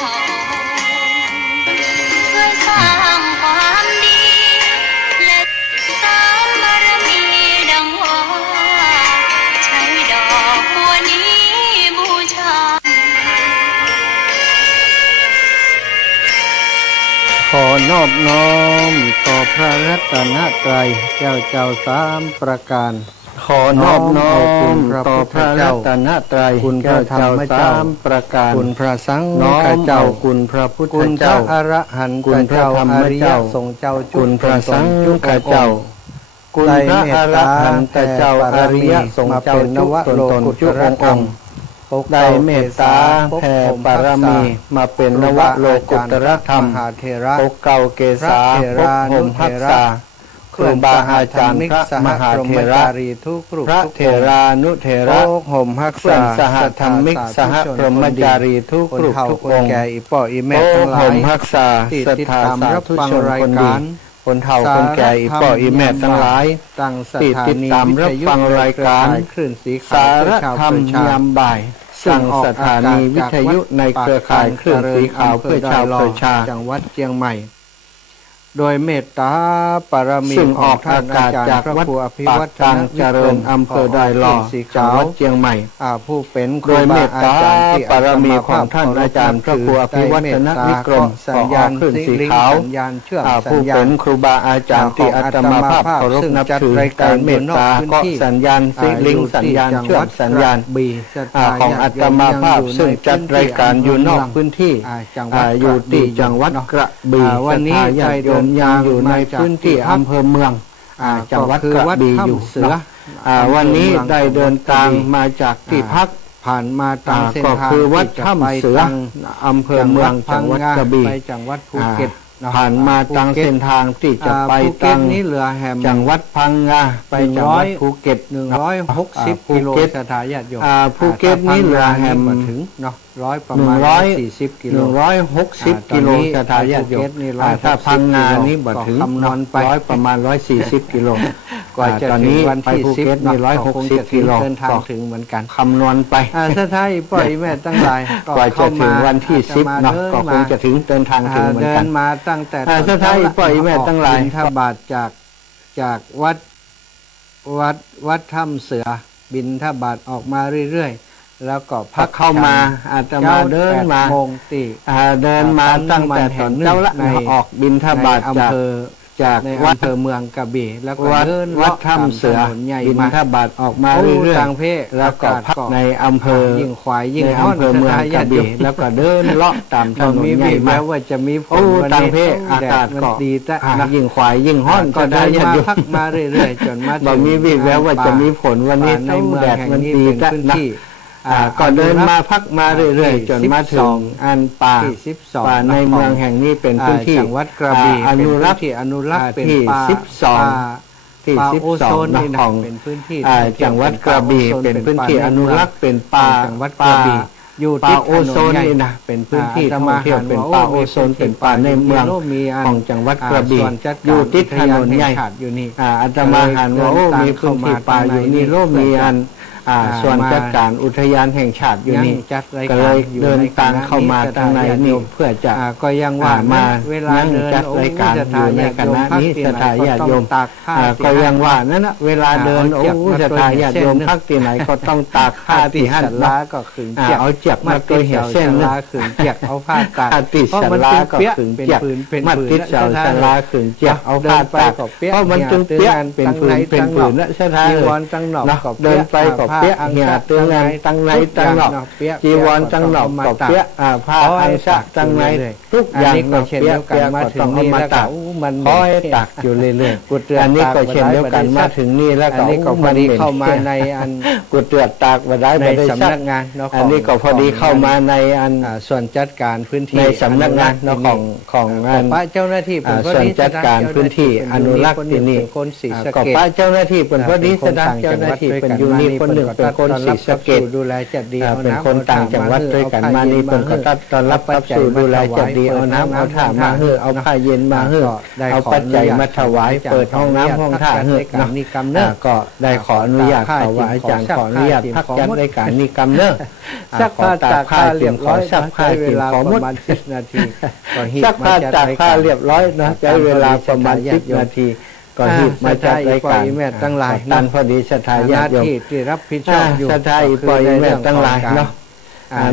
ทองช่วยสร้างความดีและสร้างบารมีดังว่าใช้ดอกบัวนี้บูชาขอนอบน้อมต่อพระรัตนตรัยเจ้า3 ประการขอนอบน้อมต่อพระรัตนตรัยคุณพระธรรมเจ้า3 ประการคุณพระสังฆเจ้าคุณพระพุทธเจ้าคุณพระอรหันต์คุณพระธรรมเจ้าทรงเจ้าคุณพระสังฆเจ้าคุณพระอรหันต์เจ้าอริยทรงเจ้าจุกตนจุกองค์ได้เมตตาแผ่บารมีมาเป็นนวโลกุตรธรรมปกเก่าเกษาปกห่มภักษาครูบาอาจารย์พระมหาเถระพระเถรานุเถระปกห่มภักษาสหธรรมิกสหพรหมจารีทุกรูปทุกองค์ปกห่มภักษาศรัทธาสาธุชนคนดีคนเฒ่าคนแก่อีป่ออีแม่ทั้งหลายติดตามรับฟังรายการสารธรรมยามบ่ายสั่งสถานีวิทยุในเครือข่ายคลื่นสีขาวเพื่อชาวเพื่อชาจังหวัดเชียงใหม่โดยเมตตาปรมีซึ่งออกอากาศจากวัดปากทางเจริญอำเภอดอยหล่อจังหวัดเชียงใหม่ผู้เป็นโดยเมตตาปรมีของท่านอาจารย์พระครูอภิวัฒนวิกรมสัญญาณคลื่นสีขาวผู้เป็นครูบาอาจารย์ที่อาตมาภาพเคารพนับถือการเมตตาก็สัญญาณสิลิงสัญญาณเชื่อมสัญญาณของอาตมาภาพซึ่งจัดรายการอยู่นอกพื้นที่อยู่ที่จังหวัดกระบี่วันนี้ญาติโยมยังอยู่ในพื้นที่อำเภอเมืองจังหวัดกระบี่อยู่วันนี้ได้เดินทางมาจากที่พักผ่านมาตามเส้นทางก็คือวัดถ้ำเสืออำเภอเมืองจังหวัดกระบี่ไปจังหวัดภูเก็ตผ่านมาตามเส้นทางที่จะไปตังจังหวัดพังงาไปจังหวัดภูเก็ต160 กิโลสถานญาติโยมภูเก็ตนี่เรือแฮมมาถึงเนาะประมาณ140 กิโล160 กิโลสถานญาติโยมถ้าพังงานี่บ่ถึงคำนวณไปประมาณ140 กิโลกว่าจะถึงวันที่10นี่160 กิโลเดินทางถึงเหมือนกันคำนวณไปสถานปล่อยแม่ตั้งหลายกว่าจะถึงวันที่10เนาะก็คงจะถึงเดินทางถึงเหมือนกันมาตั้งแต่สถานปล่อยแม่ตั้งหลายถ้าบาทจากวัดถ้ำเสือบินถ้าบาทออกมาเรื่อยๆแล้วก็พักเข้ามาอาตมาเดินมาเดินมาตั้งแต่ตอนเจ้าละออกบินถ้าบาทจากวัดอำเภอเมืองกระบี่แล้วก็เดินวัดถ้ำเสือบินถ้าบาทออกมาเรื่อยๆแล้วก็พักในอำเภอยิ่งควายยิ่งอำเภอเมืองกระบี่แล้วก็เดินเลาะตามถนนใหญ่มาว่าจะมีฝนวันนี้อากาศก็ดีแต่ยิ่งควายยิ่งฮ้อนก็ได้มาพักมาเรื่อยๆจนมาบอกมีวิแววว่าจะมีฝนวันนี้ในเมืองแดดมันดีแต่นะก็เดินมาพักมาเรื่อยๆจนมาถึงอันป่าในเมืองแห่งนี้เป็นพื้นที่จังหวัดกระบี่อนุรักษ์เป็นป่าที่12ของจังหวัดกระบี่เป็นพื้นที่อนุรักษ์เป็นป่าจังหวัดกระบี่อยู่ติดโอโซนนี่นะเป็นพื้นที่ท่องเที่ยวเป็นป่าโอโซนเป็นป่าในเมืองของจังหวัดกระบี่อยู่ติดถนนใหญ่อาตมาหันว่าโอ้มีพื้นที่ป่าอยู่นี่โลมีอันส่วนจัดการอุทยานแห่งชาติอยู่นี่ก็เลยเดินทางเข้ามาทางในนี่เพื่อจะก็ยังว่ามาเวลาจัดรายการอยู่ในคณะนี้สถาญาติโยมก็ยังว่านั่นนะเวลาเดินโอ้สถาญาติโยมพักที่ไหนก็ต้องตากผ้าที่หันล้าก็ขึงเจียกเอาเจียกมาตัวเหี่ยวเส้นล้าขึงเจียกเอาผ้าตากติดสันล้าก็ขึงเจียกมัดติดเสาสันล้าขึงเจียกเอาผ้าตากเพราะมันจึงเปียกเป็นผืนนะสถาญาติโยมเดินไปก็เปียกเหี่ยตัวงานตั้งในตั้งนอกจีวรตั้งนอกก็เปียกผ้าอังสะตั้งในทุกอย่างก็เปียกก็ต้องเอามาตากคอยตากอยู่เรื่อยๆอันนี้ก็เช่นเดียวกันมาถึงนี่แล้วก็พอดีเข้ามาในอันกุเตือดตากมาได้ในสำนักงานอันนี้ก็พอดีเข้ามาในอันส่วนจัดการพื้นที่ในสำนักงานของป้าเจ้าหน้าที่ส่วนจัดการพื้นที่อนุรักษ์ที่นี่ก็ป้าเจ้าหน้าที่เป็นพอดีสถานเจ้าหน้าที่เป็นอยู่นี่คนหนึ่ง เป็นคนศรีสะเกษดูแลจัดดีเป็นคนต่างจังหวัดด้วยกันมานี่เพิ่นก็ตอนรับรับสู่ดูแลจัดดีเอาน้ำเอาท่ามาเฮือเอาผ้าเย็นมาเฮือเอาปัจจัยมาถวายเปิดห้องน้ำห้องท่าเฮือเนาะก็ได้ขออนุญาตถวายอาจารย์ขออนุญาตพักจัดรายการนิกรรมเนอะซักผ้าตากผ้าเรียบร้อยซักผ้าเวลาประมาณ10 นาทีซักผ้าตากผ้าเรียบร้อยนะใช้เวลาประมาณ10 นาทีก็หีบมาจัดรายการแม่ตั้งหลายตันพอดีสถาญาติโยมที่รับผิดชอบอยู่สถาปล่อยแม่ตั้งหลายเนาะ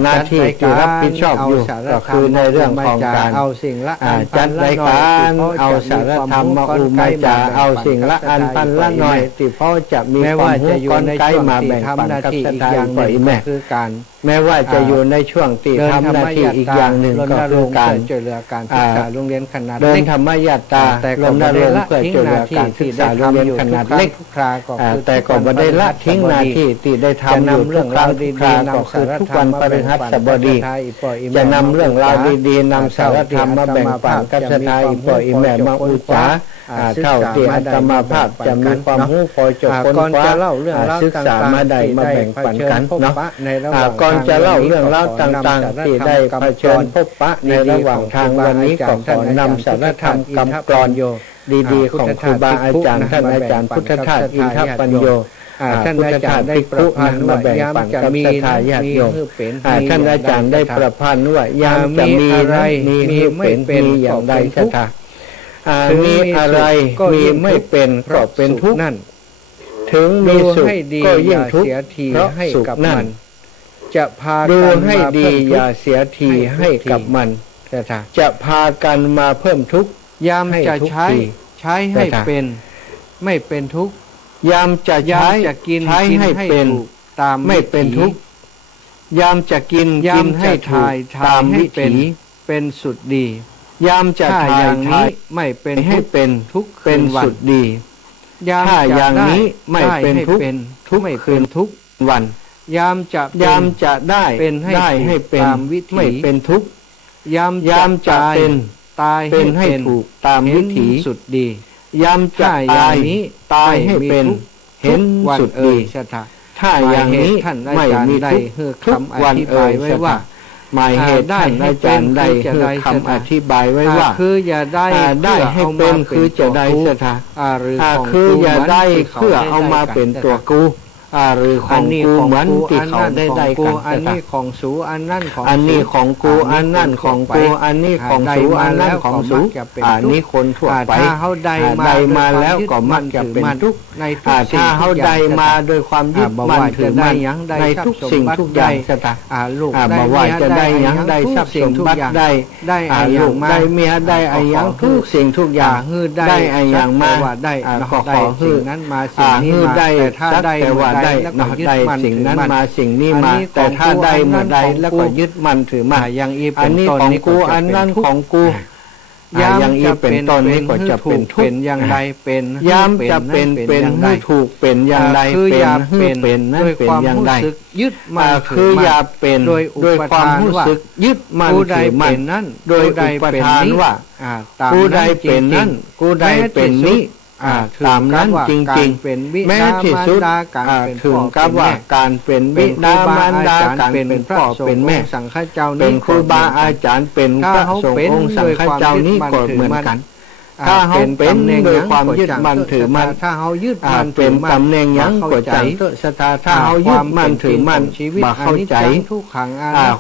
หน้าที่ที่รับผิดชอบอยู่ก็คือในเรื่องของการเอาสิ่งละจัดรายการเอาสารธรรมมาอุมาจาเอาสิ่งละอันพันละหน่อยที่พ่อจะมีความรู้ก้อนไก่มาแบ่งปันกับสถาปล่อยแม่คือการแม้ว่าจะอยู่ในช่วงที่ทำหน้าที่อีกอย่างหนึ่งก็คือการช่วยเหลือการศึกษาโรงเรียนขนาดเดินธรรมยาตาแต่ก็ไม่ได้ละทิ้งหน้าที่ที่ได้ทำอยู่ขนาดเล็กแต่ก็ไม่ได้ละทิ้งหน้าที่ที่ได้ทำอยู่ทุกครั้งทุกคราก็คือทุกวันพฤหัสบดีจะนำเรื่องราวดีๆนำสารธรรมมาแบ่งปันกับสถาปล่อยแม่มาอุจจาเท่าที่อาตมาภาพจะมีความรู้พอจบคนคว้าศึกษามาได้มาแบ่งปันกันเนาะก่อนจะเล่าเรื่องราวต่างๆที่ได้เผชิญพบปะในระหว่างทางวันนี้ก็ขอนำสารธรรมกำกรดีๆของครูบาอาจารย์ท่านอาจารย์พุทธทาสอินทปัญโยท่านอาจารย์ได้ประพันธ์มาแบ่งปันกับศรัทธาญาติโยมท่านอาจารย์ได้ประพันธ์ว่ายามจะมีอะไรมีเป็นมีอย่างใดศรัทธามีอะไรมีไม่เป็นก็เป็นทุกข์นั่นถึงมีสุขก็ยิ่งทุกข์เพราะสุขนั่นจะพาดูให้ดีอย่าเสียทีให้กับมันจะพากันมาเพิ่มทุกข์ยามจะใช้ให้เป็นไม่เป็นทุกข์ยามจะใช้ใช้ให้เป็นตามไม่เป็นทุกข์ยามจะกินให้ถูกตามวิถีเป็นสุดดียามจะทายอย่างนี้ไม่เป็นให้เป็นทุกเป็นสุดดีถ้าอย่างนี้ไม่เป็นทุกไม่เป็นทุกวันยามจะได้เป็นให้เป็นตามวิถีไม่เป็นทุกยามจะเป็นตายเป็นให้ถูกตามวิถีสุดดียามจะตายตายให้เป็นเห็นสุดดีถ้าอย่างนี้ไม่มีทุกวันไว้ว่าหมายเหตุท่านอาจารย์ได้คำอธิบายไว้ว่าคืออย่าได้ให้เป็นคือจะได้ศรัทธาคืออย่าได้เพื่อเอามาเป็นตัวกูหรือของกูเหมือนที่เขาได้กันอันนี้ของสูอันนั่นของอันนี้ของกูอันนั่นของกูอันนี้ของสูอันนั่นของสูอันนี้คนทั่วไปถ้าเขาได้มาแล้วก็มักจะเป็นทุกข์ในทุกสิ่งถ้าเขาได้มาโดยความยึดมั่นถือมั่นในทุกสิ่งทุกอย่างศรัทธาบอกว่าจะได้ยังได้ทรัพย์สมบัติได้ลูกได้เมียได้ไอ้ยังทุกสิ่งทุกอย่างได้ไอ้ยังมาก็ขอฮือนั้นมาสิ่งนี้มาแต่ถ้าได้ว่าได้สิ่งนั้นมาสิ่งนี้มาแต่ถ้าได้เมื่อใดแล้วก็ยึดมั่นถือมาอย่างอันนี้ของกูอันนั้นของกูอย่างอีเป็นต้นนี้ก็จะเป็นทุกข์อย่างใดเป็นย้ำจะเป็นให้ถูกเป็นอย่างใดเป็นนั่นเป็นอย่างใดยึดมั่นคืออย่าเป็นโดยความรู้สึกยึดมั่นถือมั่นนั่นโดยอุปทานว่ากูใดเป็นนั่นกูใดเป็นนี้ตามนั้นจริงๆแม้ที่สุดถึงกับว่าการเป็นบิดามารดาการเป็นพ่อเป็นแม่สังฆเจ้าเป็นครูบาอาจารย์เป็นพระสงฆ์องค์สังฆเจ้านี้ก็เหมือนกันถ้าเขาเป็นโดยความยึดมั่นถือมั่นถ้าเขายึดมั่นเป็นตำแหน่งยังก็จังศรัทธาถ้าเขายึดมั่นถือมั่นบ่เข้าใจ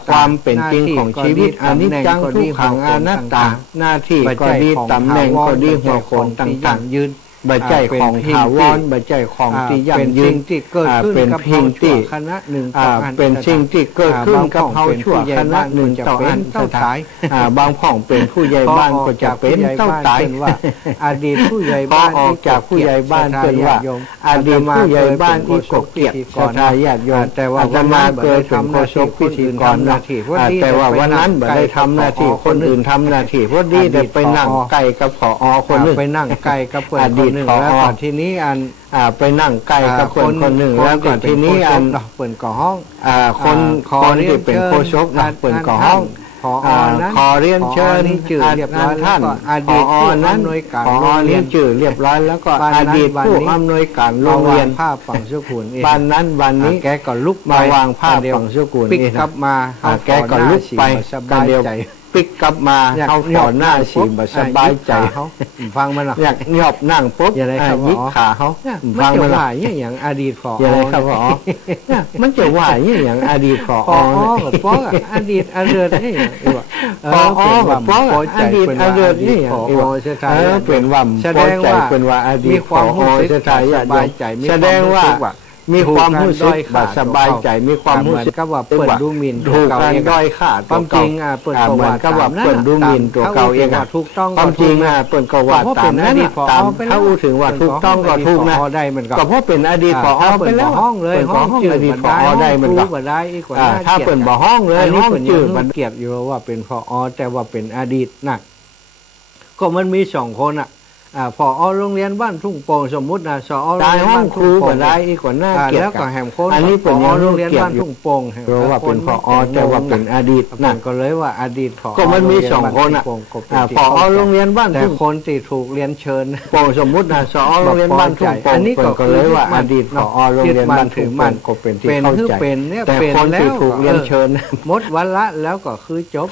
ความเป็นจริงของชีวิตอนิจจังทุกขังอนัตตาหน้าที่ก็ดีตำแหน่งก็ดีหัวโขนต่างๆยืนบัจจัยของถาวรบัจจัยของที่ยั่งยืนเป็นเพียงที่คณะหนึ่งเป็นสิ่งที่เกิดขึ้นกับเขาชั่วคณะหนึ่งต่ออันเท่าตายบางพ่องเป็นผู้ใหญ่บ้านก็จะเป็นเท่าตายว่าอดีตผู้ใหญ่บ้านออกจากผู้ใหญ่บ้านเป็นว่าอดีตผู้ใหญ่บ้านอีกกเกียรติศรัทธาญาติโยมแต่ว่าจะมาเกิดเป็นโฆษกพิธีกรนะแต่ว่าวันนั้นไม่ได้ทำหน้าที่คนอื่นทำหน้าที่พอดีได้ไปนั่งไก่กับผอคนนึงไปนั่งไก่กับอดีตแล้วก่อนทีนี้ไปนั่งใกล้กับคนหนึ่งแล้วก่อนทีนี้เปิดก่อห้องคนที่เป็นโฆษกเปิดก่อห้อง ผอนั้น ขอเรียนเชิญ ผอนี้จื่อเรียบร้อย ท่าน แล้วก็อดีต ผอ ผู้ นั้น อำนวยการ ผอ โรงเรี นี้ ยน จื่อเรียบร้อยแล้วก็ บ้าน อ นั้น ดีต บ้าน ผู้ นี้ อำนวยการโรงเรียน มาวางผ้าฝังสุขุนเอง บ้านนั้นบ้านนี้ แกก็ลุกไป มาวางผ้า เดียว ฝังสุกุล ปิก นี่นะ กลับมา แกก็ลุกไป ส กับ าย เดียว ใจ ปิกกลับมา อยาก เอาขอหน้าฉีบสบายใจ เขาฟังมันหรอ อยากหยอบนั่งปุ๊บ อย่าได้ครับ ยิกขาเขา มั ฟั น ง จะ มัน ว่าอย่างอดีตผอ อย่าได้ครับผอเนี่ยมันจะว่าอย่างอดีตผอ ผอกับป๊อกอดีตอเดิดนี่อย่างอีกว่า ผอกับป๊อกอดีตอเดิดนี่อย่างอีกว่า เป็นว่า แสดงว่า เป็นว่าอดีต มีความรู้สึก จะทาย สบายใจมี แสดงว่า มีความรู้สึก มีความรู้สึกแบบสบายใจมีความรู้สึก เหมือนกับว่าเปิดดูหมิ่น ถูก ตัว การ เอง ด้อยค่า ความจริงเปิดประ เหมื วั อน ติ กับว่า ตามนั้น เปิดดูหมิ่นตัวเก่าเอง ว่าถูกต้อง ความจริงเปิดก็ว่าตามนั้น เพราะ ตาม เป็นอดีตผอ ถ้าอู้ถึงว่าถูกต้องก็ถูกนะ ผอได้เหมือนกัน ก็เพราะเป็นอดีตผอ ถ้า ไป เปิด แล้ว ห้องเลย ปิด ห้อง ห้อง จืด อดีตผอได้เหมือนกัน บ่ได้อีกกว่า ถ้าเปิดบ่ห้องเลย อันนี้ ห้อง เป็น จืด มั มัน น เกียรติอยู่ว่าเป็นผอแต่ว่าเป็นอดีตนะก็มันมีสองคนผอโรงเรียนบ้านทุ่งโป่งสมมุตินะสอโรง ตาย เรียน ห้อ บ้าง น ค ทุ่ รู งโป่ ก็ ง ได้อีกกว่าหน้าเกลียด แล้วก็แหมโคน อันนี้เป็น ผอโรงเรียน เกียร บ้าน ติ ทุ่งโป่ง เพราะว่าเป็นผอแต่ว่าเป็นอดีต นั่ นะ นก็เลยว่าอดีตผอ ก็มันมีสองคนผอโรงเรียนบ้าน แต่ ทุ่ง คนที่ถูกเรียนเชิญ โป่งสมมุตินะสอโรงเรียนบ้านทุ่งโป่ง อันนี้ก็ ก็เลยว่าอดีตผอโรงเรียนบ้านทุ่งโป่งก็เป็นที่เข้าใจ เป็นเนี่ย แต่ เป็น คน แล้ ที่ ว ถูกเรียนเชิญ หมดวันละแล้วก็คือจบ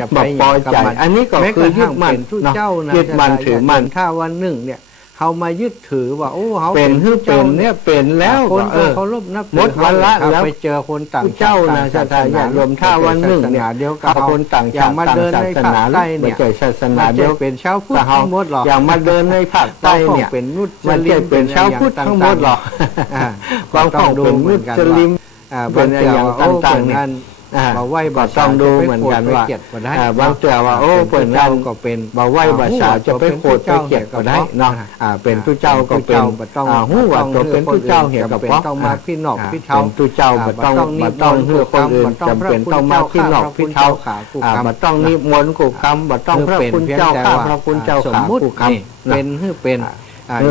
จะ บ ไป อกพอใจอันนี้ก็ แม้ คื ก อ ระ ยึ ทั่ ด ง มั่น เป็นผู้ เนาะ เจ้านะ ยึดมั่นถือมั่น ถ้าวันหนึ่งเนี่ยเขามายึดถือว่าโอ้เขา เป็นคือเป็นเนี่ยเป็นแล้ว คน เอ ก็ อ เคารพนับถือ หมดวันละ เขา แล้ว ไปเจอคนต่าง ผู้เจ้านะ ศาส ชาติญาติโยมถ้าวันหนึ่งเนี่ย เดียวกั ถ้าคนต่าง อย่า ชาติ มา ต่าง เดิน ศา ใน ส ภาค นา ใต้ ไม่ เนี่ย ใช่ศาสนา มัน เดี จะ ยว เป็นชาวพุทธ แต่เขา ทั้งหมดหรอก อย่ามาเดินในภาคใต้เนี่ย เป็นมุส มัน ลิ จะ ม เป็นชาวพุทธทั้งหมดหรอก บางของเป็นมุสลิม เป็นอย่างต่างๆ เนี่ย มาไหว้ ก็ต้องดูเหมือนกันว่าบางแต่ว่าโอ้เปิดนั่น ก็เป็น บ่ไหว้บ่สาวจะไปโคดไปเกียดก็ได้เนาะเป็นผู้เจ้าก็เป็นหู้ว่าตัวเป็นผู้เจ้าเหี่ยกับเพราะ ต้องมาพี่นอกพี่ เป็ เท้าน ผู้เจ้าบ่ต้องเพื่อคนอื่นจำเป็นต้องมาพี่นอกพี่เท้าบ่ต้องนิมนต์กูคำบ่ต้องพระคุณเจ้าข้าพระคุณเจ้า สม ข้า มุติ กูค นี่ ำ เป็นฮือเป็น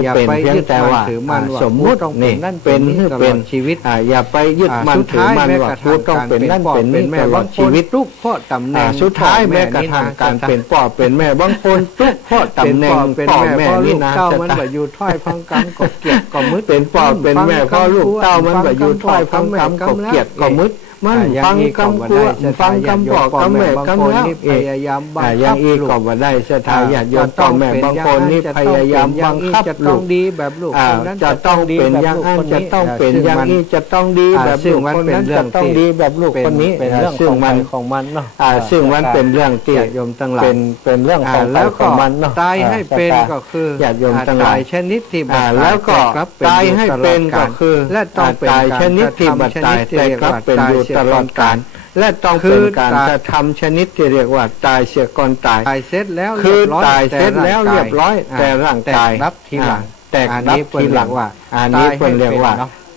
อย่า เป็น ไป เพียง ยึด แต่ มั่ ว่าน ถือมันว่า สมมุติ ต้องเป็นนั่น เป็น นี่ตล เป็ อน ดชีวิต อย่าไปยึดมั่นถือมันว่าพูดต้องเป็นนั่นเป็นนี่ตลอดชีวิต ทุกข้อตำแหน่ง สุดท้ายแม้กระทั่งการเป็นพ่อเป็นแม่บางคนทุกพ่อตำแหน่ง เป็น พ่อ แม่ แม่ พ่อลู นี่ ก นะ เต้า จะ มัน ตาย แบบอยู่ถ้อยพังกันก็เกลียดก็มืด เป็นพ่อเป็นแม่พ่อลูกเต้ามันแบบอยู่ถ้อยพังคำก็เกลียดก็มืดมันฟังคำครัวฟังคำบอกคำแม่คำแล้ว พยายามบัง ยั คั ง บ อีก ลู ก็ ก บ่ได้สถาญาติโยมพ่อแม่บางคนนี่พยายามบังคับ จะ ลู ต้อง ก ดีแบบลูกคนนั้น จะต้องเป็นอย่างนั้นจะต้องเป็นอย่างนี้จะต้องดีแบบลูกคนนั้นจะต้องดีแบบลูกคนนี้ เป็นเรื่อง ซึ่งมัน ของมันเนาะ ซึ่งมันเป็นเรื่องที่ ญาติโยมทั้งหลาย เป็นเรื่องของ แล้ว ข ก็ องมันเนาะ ตายให้เป็นก็คือ ญาติโยมทั้งหลาย ตายชนิดที่บ่ แล้วก็ ต่ ตายให้เป็นก็คือ และต้องเป็น ตายชนิดที่บ่ตายแต่กลับเป็นอยู่ตลอดกาลและต้องเป็นการกระทำชนิดที่เรียกว่าตายเสียก่อนตาย ตายเสร็จแล้ว คือตายเสร็จแล้วเรียบร้อยแต่ร่างกาย แตกรับทีหลัง แตกรับทีหลังอันนี้เป็นเรียกว่า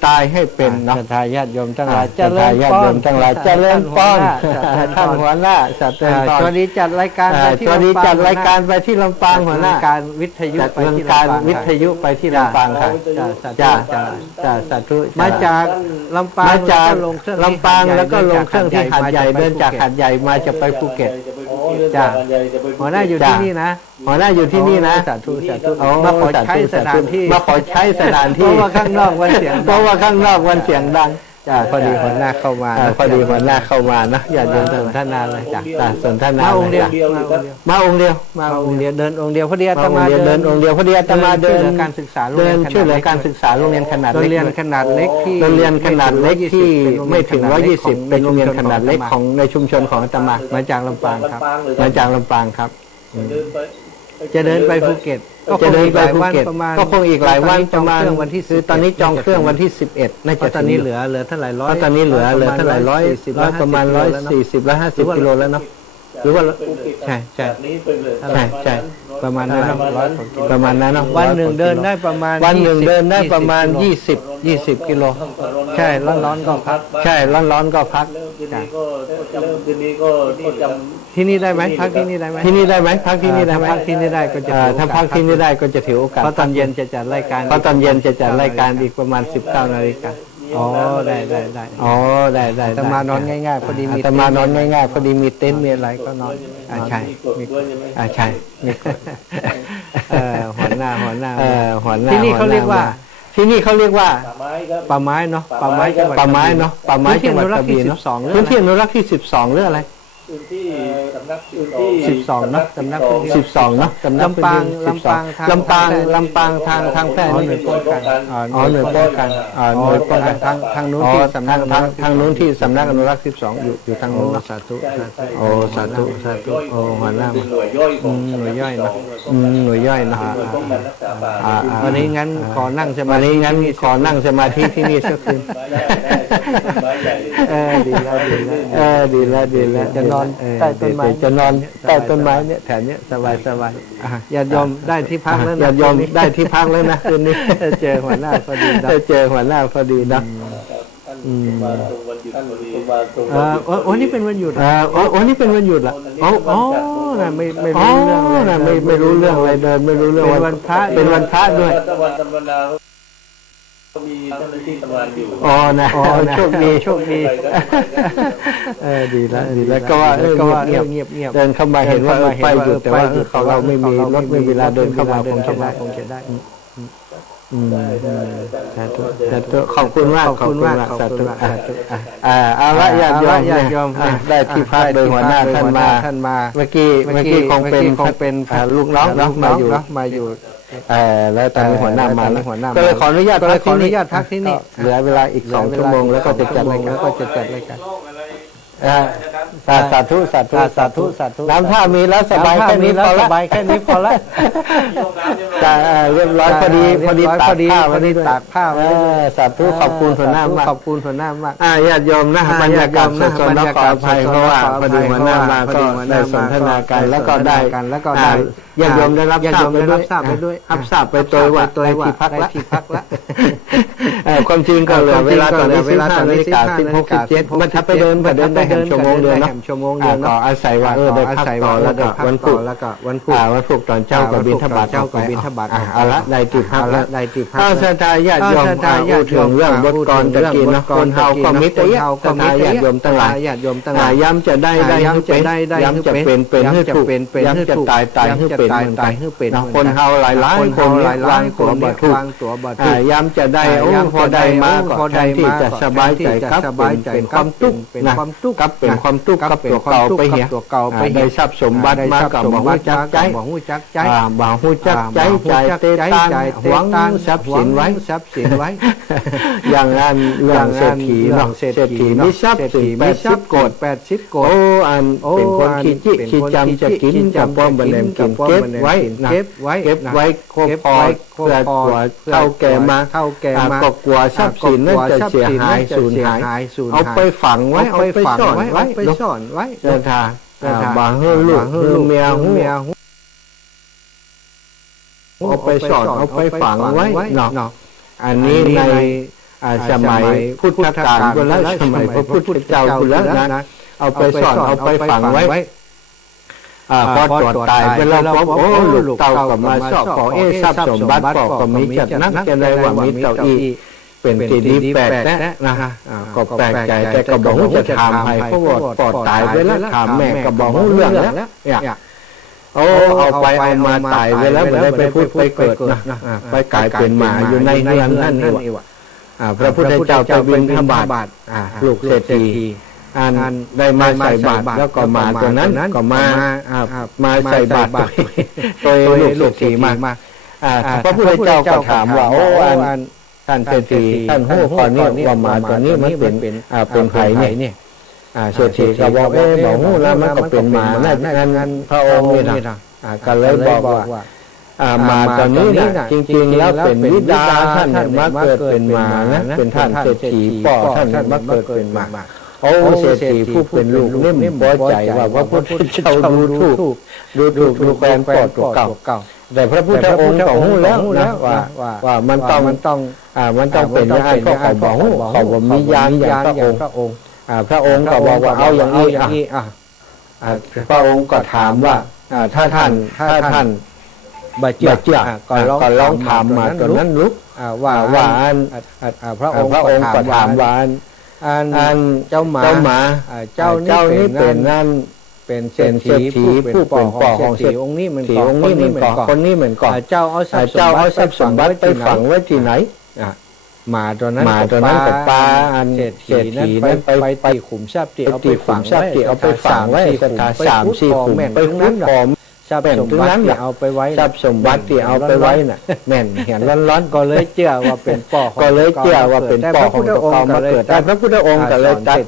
ตายให้เป็นเนาะ ศรัทธาญาติโยมทั้งหลาย เจริญญาติโยมทั้งหลายเจริญป้อนท่านหัวหน้าสัตว์เจริญป้อน สวัสดีจัดรายการไปที่ สวัสดี ลำปาง จัดรายการไปที่ลำปางหัวหน้า การวิทยุ จัด ไป เรื่อง ที่ การ ลำปาง วิทยุไปที่ลำปางค่ะ จ้า จ้าสาธุ มาจากลำปาง มาจาก แล้วลงเครื่อง ลำปางแล้วก็ลงเครื่องที่หาดใหญ่เดินจากหาดใหญ่มาจะไปภูเก็ต จ้าหัวหน้าอยู่ที่นี่นะ หัวหน้าอยู่ที่นี่นะ สาธุสาธุ โอ้ มาขอใช้สถานที่ มาขอใช้สถาน เพ ที่ ราะว่าข้างนอกวันเสียง เพราะว่าข้างนอกวันเสียงดังจ้า พอดีหัวหน้าเข้ามา พอดีหัวหน้าเข้ามานะอย่าเดิน สนทนาเลยจ้ะ สนทนา มาองค์เดียว มาองค์เดียว มาองค์เดียวเดินองค์เดียวพอดีอาต มา มา เดินองค์เดียวพอดีอาตมาเดิน การศึกษา เดินช่วยเหลือการศึกษาโรงเรียนขนาด โรง เล็ก เรียนขนาดเล็กที่ โรงเรียนขนาดเล็กที่ไม่ถึง120เป็นโรงเรียนขนาดเล็กของในชุมชนของอาตมา มาจากลำปางครับ มาจากลำปางครับ จะเดินไปภูเก็ต จะเดินไปภูเก็ต ประมาณ ก็คงอีกหลายวันประมาณ วันที่ คือตอนนี้จองเครื่องวันที่11น่า เพ จะ ราะตอนนี้เหลือเท่าไหร่ร้อย ตอนนี้เหลือเท่าไหร่ร้อยประมาณ140 150กิโลแล้วเนาะหรือว่าใช่ใช่ใช่ ประมาณนั้น100 ประมาณนั้นเนาะ วันหนึ่งเดินได้ประมาณ วันหนึ่งเดินได้ประมาณ 20 20กิโล ใช่ร้อนๆก็พัก ใช่ร้อนๆก็พัก ที่นี่ได้ไหมพักที่นี่ได้ไหม ที่นี่ได้ไหมพักที่นี่ได้ไหม ถ้าพักที่นี่ได้ก็จะถือ ถ้าพักที่นี่ได้ก็จะถือโอกาส เพราะตอนเย็นจะจัดรายการ เพราะตอนเย็นจะจัดรายการอีกประมาณ19 นาฬิกา อ๋อได้ได้ อ๋อได้ได้ อาตมานอนง่ายๆพอดีมี อาตมานอนง่ายๆพอดีมีเต็นท์มีอะไรก็นอน ใช่มี ใช่มีกฎ หัวหน้า หัวหน้า ที่นี่เขาเรียกว่า ที่นี่เขาเรียกว่า ป่าไม้เนาะป่าไม้จังหวัด ป่าไม้เนาะป่าไม้จังหวัดกระบี่เนาะ พื้นที่อนุรักษ์ที่ พื้นที่อนุรักษ์ที่12เรื่องอะไร พื้นที่สำนัก12เนาะสำนักพื้นที่ 12เนาะสำนัก ลำปาง พื้นที่12ลำปางทางแพร่ อ๋อ นี่ หน่วยป้องกัน อ๋อหน่วยป้องกันหน่วยป้องกัน ทางนู้นที่สำนัก ทางนู้นที่สำนักอนุรักษ์12อยู่ทางนู้นเนาะ สาธุ โอ้สาธุสาธุโอ้หัวหน้า เป็นหน่วยย่อยของ หน่วยย่อยเนาะ หน่วยย่อยนะ หน่วยป้องกันรักษาป่า วันนี้งั้นขอนั่งสมา วัน ธิ นี้งั้นขอนั่งสมาธิที่นี่สักคืน ไม้ใหญ่ ดีแล้วดีแล้ว ดีแล้ว จะนอน ใต้ต้นไม้จะนอนใต้ต้นไม้เนี่ยแถวเนี้ยสบาย ญาติโยมได้ที่พักแล้วนะ อย่ายอมได้ที่พักแล้วนะคืนนี้ เจอหัวหน้าพอดีนะ เจอหัวหน้าพอดีนะ มาตรงวันหยุดท่านมาตรง โอ้นี่เป็นวันหยุด โอ้นี่เป็นวันหยุดละอ๋อน่ะไม่ อ๋อ รู้เรื่องเลย นะไม่รู้เรื่องอะไรเดินไม่รู้เรื่อง เป็นวันพระ เป็นวันพระด้วย วันธรรมดาก็มีเจ้าหน้าที่ทำงานอยู่ อ๋อนะโชคดี ดีแล้วก็ว่าเงียบเดินเข้ามาเห็นว่าไปหยุดแต่ว่าเขาเราไม่มีรถไม่มีเวลาเดินเข้ามาคงจะได้สาธุขอบคุณมากสาธุเอาละญาติโยมได้ที่พักโดยหัวหน้าท่านมาเมื่อกี้คงเป็นลูกน้องมาอยู่แล้วตอนนี้หัวหน้ามาแล้วก็เลยขออนุญาตพักที่นี่เหลือเวลาอีก2 ชั่วโมงแล้วก็จะจัดรายการสาธุน้ำท่ามีแล้วสบายแค่นี้พอละเรียบร้อยพอดีตากผ้าสาธุขอบคุณหัวหน้ามากญาติโยมนะบรรยากาศสดๆแล้วขออภัยเพราะว่าพอดีหัวหน้ามาก็ได้สนทนากันแล้วก็ได้ญาติโยมได้รับทราบไปด้วยรับทราบไปตัวว่าได้ที่พักละความจริงก็เหลือเวลาตอนนี้15:16-17มันถ้าไปเดินได้แค่ชั่วโมงเดียวเนาะก็อาศัยว่าได้พักต่อแล้วก็วันพุธตอนเจ้าก็บิณฑบาตเอาละได้ที่พักละถ้าสถาญาติโยมพูดถึงเรื่องบทกลอนตะกี้เนาะคนเฮาก็มิตรสถาญาติโยมทั้งหลายย้ำจะได้ให้เป็นย้ำจะเป็นให้ถูกย้ำจะตายให้เป็นคนเฮาหลายคนวางตัวบ่ถูกย้ำจะได้พอได้มาก็แทนที่จะสบายใจครับเป็นความทุกข์นะกับเป็นความทุกข์กับตัวเก่าไปเหียได้ทรัพย์สมบัติมากับบ่ฮู้จักใจบ่ฮู้จักใจใจเตตานหวังทรัพย์สินไว้อย่างนั้นเรื่องเศรษฐีเนาะเศรษฐีมีทรัพย์สิน80 โกฏโอ้อันเป็นคนขี้จำจะกินจะป้อมบ่แนมกินเก็บไว้ครบพอเพื่อกลัวเท่าแก่มาก็กลัวทรัพย์สินนั้นจะเสียหายสูญหายเอาไปฝังไว้เอาไปซ่อนไว้เดินทางบางลูกเมียเอาไปซ่อนเอาไปฝังไว้เนาะอันนี้ในสมัยพุทธกาลก็แล้วสมัยพระพุทธเจ้าก็แล้วนะเอาไปซ่อนเอาไปฝังไว้พอตรวจตายไปแล้วพบลูกเต่าก็มาชอบขอทรัพย์สมบัติก็มีจัดนักจะได้ว่ามีเต่าอีเป็นที่ดีแปลกนะก็แปลกใจแต่ก็บอกว่าจะถามให้เพราะว่าปอดตายไปแล้วถามแม่ก็บอกเรื่องแล้วเอาไปเอามาตายไปแล้วไม่ได้ไปพูดไปเกิดนะไปกลายเป็นหมาอยู่ในเรือนนั่นนี่วะพระพุทธเจ้าไปบิณฑบาตลูกเศรษฐีได้มาใส่บาตรแล้วก็มาตัวนั้นก็มาใส่บาตรตัวลูกเศรษฐีมาพระพุทธเจ้าก็ถามว่าโอ้ท่านเศรษฐีท่านหู้ก่อนนี้ว่ามาตัวนี้มันเป็นไผ่เนี่ยเศรษฐีก็บอกบอกหู้แล้วมันก็เป็นหมานั่นพระองค์นี่นะก็เลยบอกว่ามาตอนนี้นะจริงๆแล้วเป็นวิดาท่านมาเกิดเป็นหมานะเป็นท่านเศรษฐีป่อท่านมาเกิดเป็นหมาโอ้เศรษฐีผู้เป็นลูกนิ่มพอใจว่าพระพุทธเจ้าดูแฟนปอดตัวเก่าแต่พระพุทธองค์ก็รู้แล้วนะว่ามันต้องเป็นอย่างนั้นเขาบอกเขาบอกมีญาณอย่างพระองค์พระองค์ก็บอกว่าเอาอย่างนี้พระองค์ก็ถามว่าถ้าท่านบาดเจ็บก็ลองถามมาตอนนั้นลุก ว่าพระองค์ก็ถามว่าอันเจ้าหมาเจ้านี่เป็นนั่นเป็นเศรษฐีผู้เป็นป่อของเศรษฐีองค์นี้มันก่อคนนี้เหมือนก่อเจ้าเอาทรัพย์สมบัติไปฝังไว้ที่ไหนหมาตัวนั้นกับปลาอันเศรษฐีนั้นไปตีขุมทรัพย์ที่เอาไปฝังไว้สถาน3-4 ขุมไปคุ้มครองทรัพย์สมบัติที่เอาไปไว้ทรัพย์สมบัติที่เอาไปไว้น่ะแม่นเห็นร้อนๆก็เลยเชื่อว่าเป็นป่อของตะกอมาเกิดแต่พระพุทธองค์ก็เลยตัด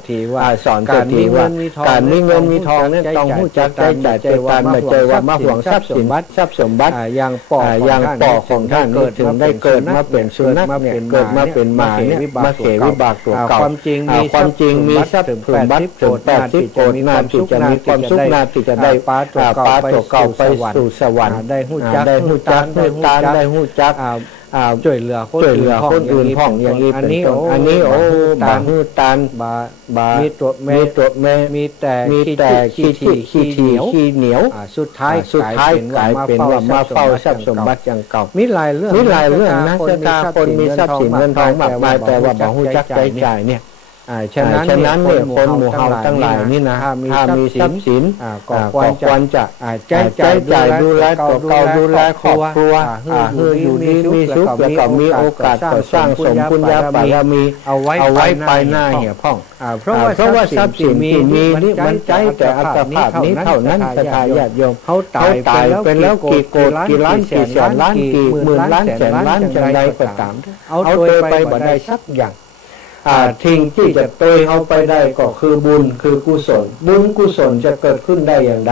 สอนเศรษฐีว่าการมีเงินมีทองเนี่ยต้องรู้จักใช้จ่ายใจการไม่ใจว่ามาห่วงทรัพย์สมบัติอย่างป่อของท่านนี่ถึงได้เกิดมาเป็นสุนัขเนี่ยเกิดมาเป็นหมาเนี่ยมาเขวิบากตัวเก่าความจริงมีทรัพย์สมบัติถึง80 โกฏนาที่จะมีความสุขนาที่จะได้ปลาตัวเก่าไปสู่สวรรค์ได้หู้จักได้หู้จักช่วยเหลือคนอื่นห้องอย่างนี้เป็นต้นอันนี้โอ้บาหู้ตานบามีตัวแม่มีแต่ขี้เหนียวสุดท้ายกลายเป็นว่ามาเฝ้าทรัพย์สมบัติอย่างเก่ามีหลายเรื่องนะชะตาคนมีทรัพย์สินเงินทองมากมายแต่ว่าบาหู้จักใจจ่ายเนี่ยฉะนั้นเนี่ยคนหมู่เฮาทั้งหลายนี่นะถ้ามีทรัพย์สินก็ควรจะใช้จ่ายดูแลตัวเก่าดูแลครอบครัวอยู่ดีมีสุขแล้วก็มีโอกาสต่อสร้างสมบุญญาบารมีเอาไว้ไปหน้าเหี่ยพ่องเพราะว่าทรัพย์สินที่มีนี่มันใจแต่อัตภาพนี้เท่านั้นศรัทธาญาติโยมเขาตายไปแล้วกี่โกฏกี่ล้านกี่แสนล้านกี่หมื่นล้านแสนล้านจังใดก็ตามเอาตัวไปบ่ได้สักอย่างทิ้งที่จะเตยเอาไปได้ก็คือบุญคือกุศลบุญกุศลจะเกิดขึ้นได้อย่างไร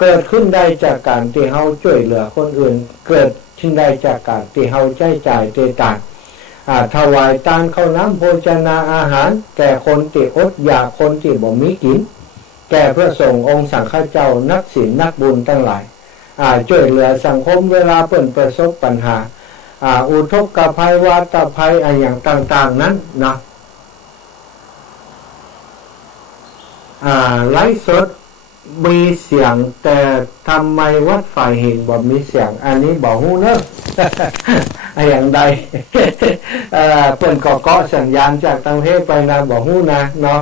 เกิดขึ้นได้จากการที่เฮาช่วยเหลือคนอื่นเกิดขึ้นได้จากการที่เฮาใช้จ่ายเตต่างถวายทานข้าวน้ำโภชนาอาหารแก่คนที่อดอยากคนที่บ่มีกินแก่พระสงฆ์องค์สังฆเจ้านักศีลนักบุญทั้งหลายช่วยเหลือสังคมเวลาเปิ่นประสบปัญหาอุทกภัยวาตภัยอย่างต่างๆนั้นนะไลฟ์สดมีเสียงแต่ทำไมวัดฝ่ายหินบ่มีเสียงอันนี้บ่ฮู้เนอะ อย่างใด เปิ่นก็เกาะสัญญาณจากต่างประเทศไปนะบ่ฮู้นะเนาะ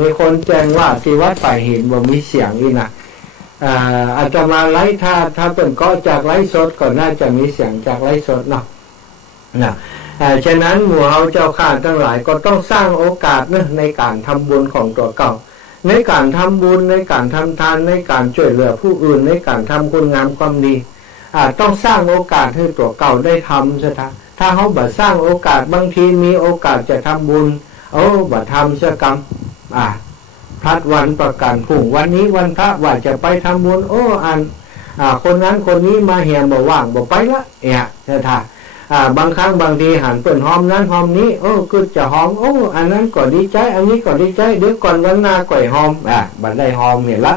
มีคนแจ้งว่าที่วัดฝ่ายหินบ่มีเสียงนี่นะอาจจะมาไลฟ์ถ้าเปิ่นก็จากไลฟ์สดก็น่าจะมีเสียงจากไลฟ์สดเนาะฉะนั้นหมู่เฮาเจ้าข้าทั้งหลายก็ต้องสร้างโอกาสนะในการทำบุญของตัวเก่าในการทำบุญในการทำทานในการช่วยเหลือผู้อื่นในการทำคุณงามความดีต้องสร้างโอกาสให้ตัวเก่าได้ทำซะถ้าเขาบ่สร้างโอกาสบางทีมีโอกาสจะทำบุญบ่ทำซะกรรมพลัดวันประกันพรุ่งวันนี้วันพระว่าจะไปทำบุญคนนั้นคนนี้มาเหี่ยบ่ว่างบ่ไปละท่าบางครั้งบางทีหันเปิ่นหอมนั้นหอมนี้คือจะหอมอันนั้นก็ดีใจอันนี้ก็ดีใจเดี๋ยวก่อนวันหน้าก่อยหอมบัดได้หอมเนี่ยละ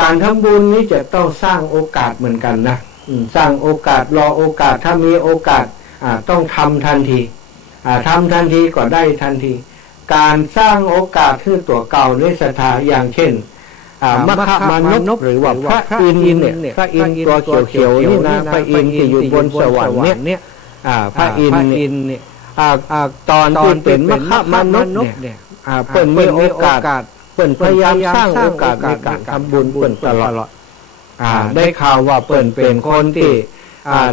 การทำบุญนี้จะต้องสร้างโอกาสเหมือนกันนะสร้างโอกาสรอโอกาสถ้ามีโอกาสต้องทำทันทีทำทันทีก็ได้ทันทีการสร้างโอกาสคือตัวเก่าในศรัทธาอย่างเช่นมคมานพหรือว่าพระอินทร์เนี่ยพระอินทร์ตัวเขียวๆนี่นะพระอินทร์ที่อยู่บนสวรรค์เนี่ยพระอินทร์เนี่ยตอนที่เป็นมคมานพเนี่ยเปิ่นมีโอกาสเปิ่นพยายามสร้างโอกาสในการทำบุญเปิ่นตลอดได้ข่าวว่าเปิ่นเป็นคนที่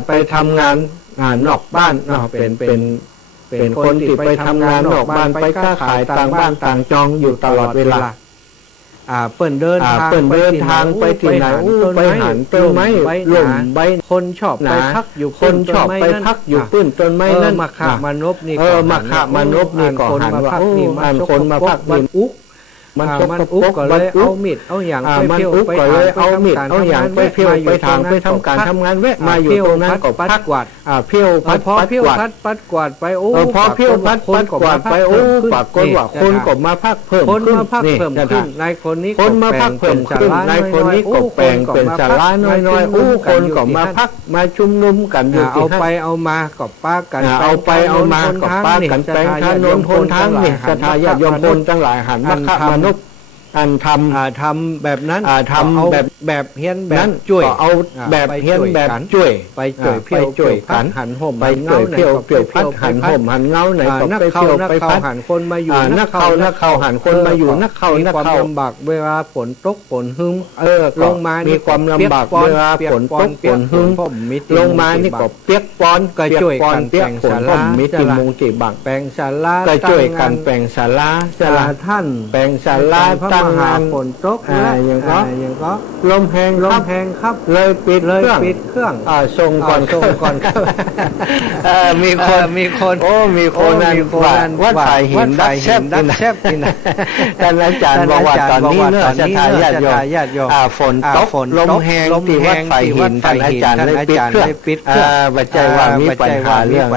ไปทำงานนอกบ้านเป็นคนที่ไปทำงานนอกบ้านไปค้าขายต่างบ้านต่างจองอยู่ตลอดเวลาเปิ่นเดินทางไปที่ไหนไปหันต้นไม้ลมใบคนชอบไปพักอยู่คนชอบไปพักอยู่ปื้นต้นไม้นั่นมคมานพนี่ก็หันว่าคนมาพักนี่มันอุกก็เลยเอามีดเอาอย่างไปเที่ยวไปเอามีดเอาอย่างไปเที่ยวไปทางไปทำการทำงานแวะมาอยู่ตรงนั้นก็พัดกวาดเที่ยวพัดปัดกวาดไปพอเที่ยวพัดกวาดไปปากคนว่าคนก็มาพักเพิ่มขึ้นในคนนี้คนมาพักเพิ่มขึ้นในคนนี้ก็แปลงเป็นศาลาน้อยๆคนก็มาพักมาชุมนุมกันอยู่ที่นั่นเอาไปเอามาก็ป้ากันเอาไปเอามาก็ป้ากันแปลงถนนหนทางนี่ศรัทธาญาติโยมคนทั้งหลายหันมาขมานพ อันทำแบบนั้นทำแบบเฮียนแบบช่วยเอาแบบเฮียนแบบช่วยไปช่วยเพี้ยวช่วยกันหันห่มไปช่วยเพี้ยวพัดหันห่มหันเงาไหนก็ไปเพี้ยวไปพัดหันคนมาอยู่นักเข้าหันคนมาอยู่นักเข้าลำบากเวลาฝนตกฝนหึมลงมามีความลำบากเวลาฝนตกฝนหึมลงมานี่ก็เปียกปอนก็ช่วยกันแปลงศาลามีติมุงติบังแปลงศาลาก็ช่วยกันแปลงศาลาท่านแปลงศาลาตั้งงานฝนตกอย่างก็ลมแหงครับเลยปิดเครื่องส่งก่อนมีคนโอ้มีคนนั้นวัดสายหินดักแซบนี่นะท่านอาจารย์บอกว่าตอนนี้เนื้อจะทายญาติโยมฝนตกลมแหงที่วัดสายหินท่านอาจารย์เลยปิดเครื่องบัจจัยว่ามีปัญหาเรื่อง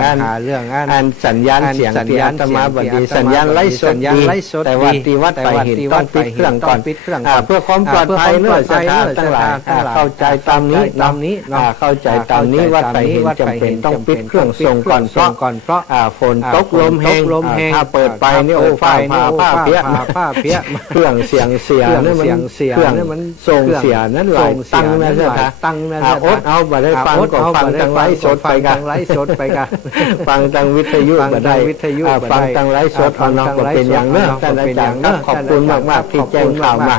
อันสัญญาณเสียงที่อาตมาบดีสัญญาณไร้สดดีแต่ว่าที่วัดสายหินต้องปิดเครื่องก่อนเพื่อความปลอดภัยเนื้อจะทายทั้งหลายเข้าใจตามนี้เข้าใจตามนี้วัดสายหินจำเป็นต้องปิดเครื่องส่งก่อนเพราะฝนตกลมแหงถ้าเปิดไปนี่โอ้ฟ้าผ้าเปียกเครื่องเสียงนี่มันเครื่องส่งเสียนั่นหลายตั้งนะจ๊ะอดเอาบ่ได้ฟังก็ฟังทางไลฟ์สดไปกันฟังทางวิทยุบ่ได้ฟังทางไลฟ์สดเอาเนาะก็เป็นอย่างนั้นท่านอาจารย์ขอบคุณมากๆที่แจ้งข่าวมา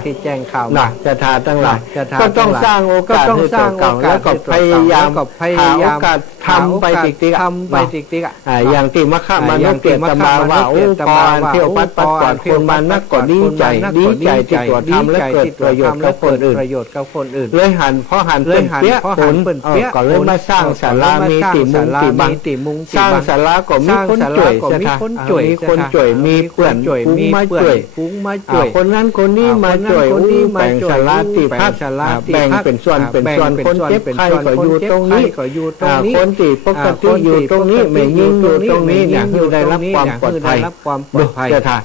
นะจะทาทั้งหลายก็ต้องสร้างโอกาสให้ตัวเก่าแล้วก็พยายามหาโอกาสทำไปติ๊กอย่างที่มะขามนุษย์เกียรติมาว่าโอ้ปอนเที่ยวปัดกอดคนมานักก็ดีใจที่ตัวทำและเกิดประโยชน์กับคนอื่นเลยหันเพราะหันเป็นเปี้ยผลก็เลยมาสร้างศาลามีติมุงติบังสร้างศาลาก็มีคนจ่วยมีคนจ่วยมีเพื่อนฟูงมาจ่วยคนนั้นคนนี้มาจ่วยแบ่งศาลาติพักแบ่งเป็นส่วนคนเจ็บใครก็อยู่ตรงนี้คนที่ปกติอยู่ตรงนี้ไม่ยิงอยู่ตรงนี้เนี่ยคือได้รับความปลอดภัยจะทา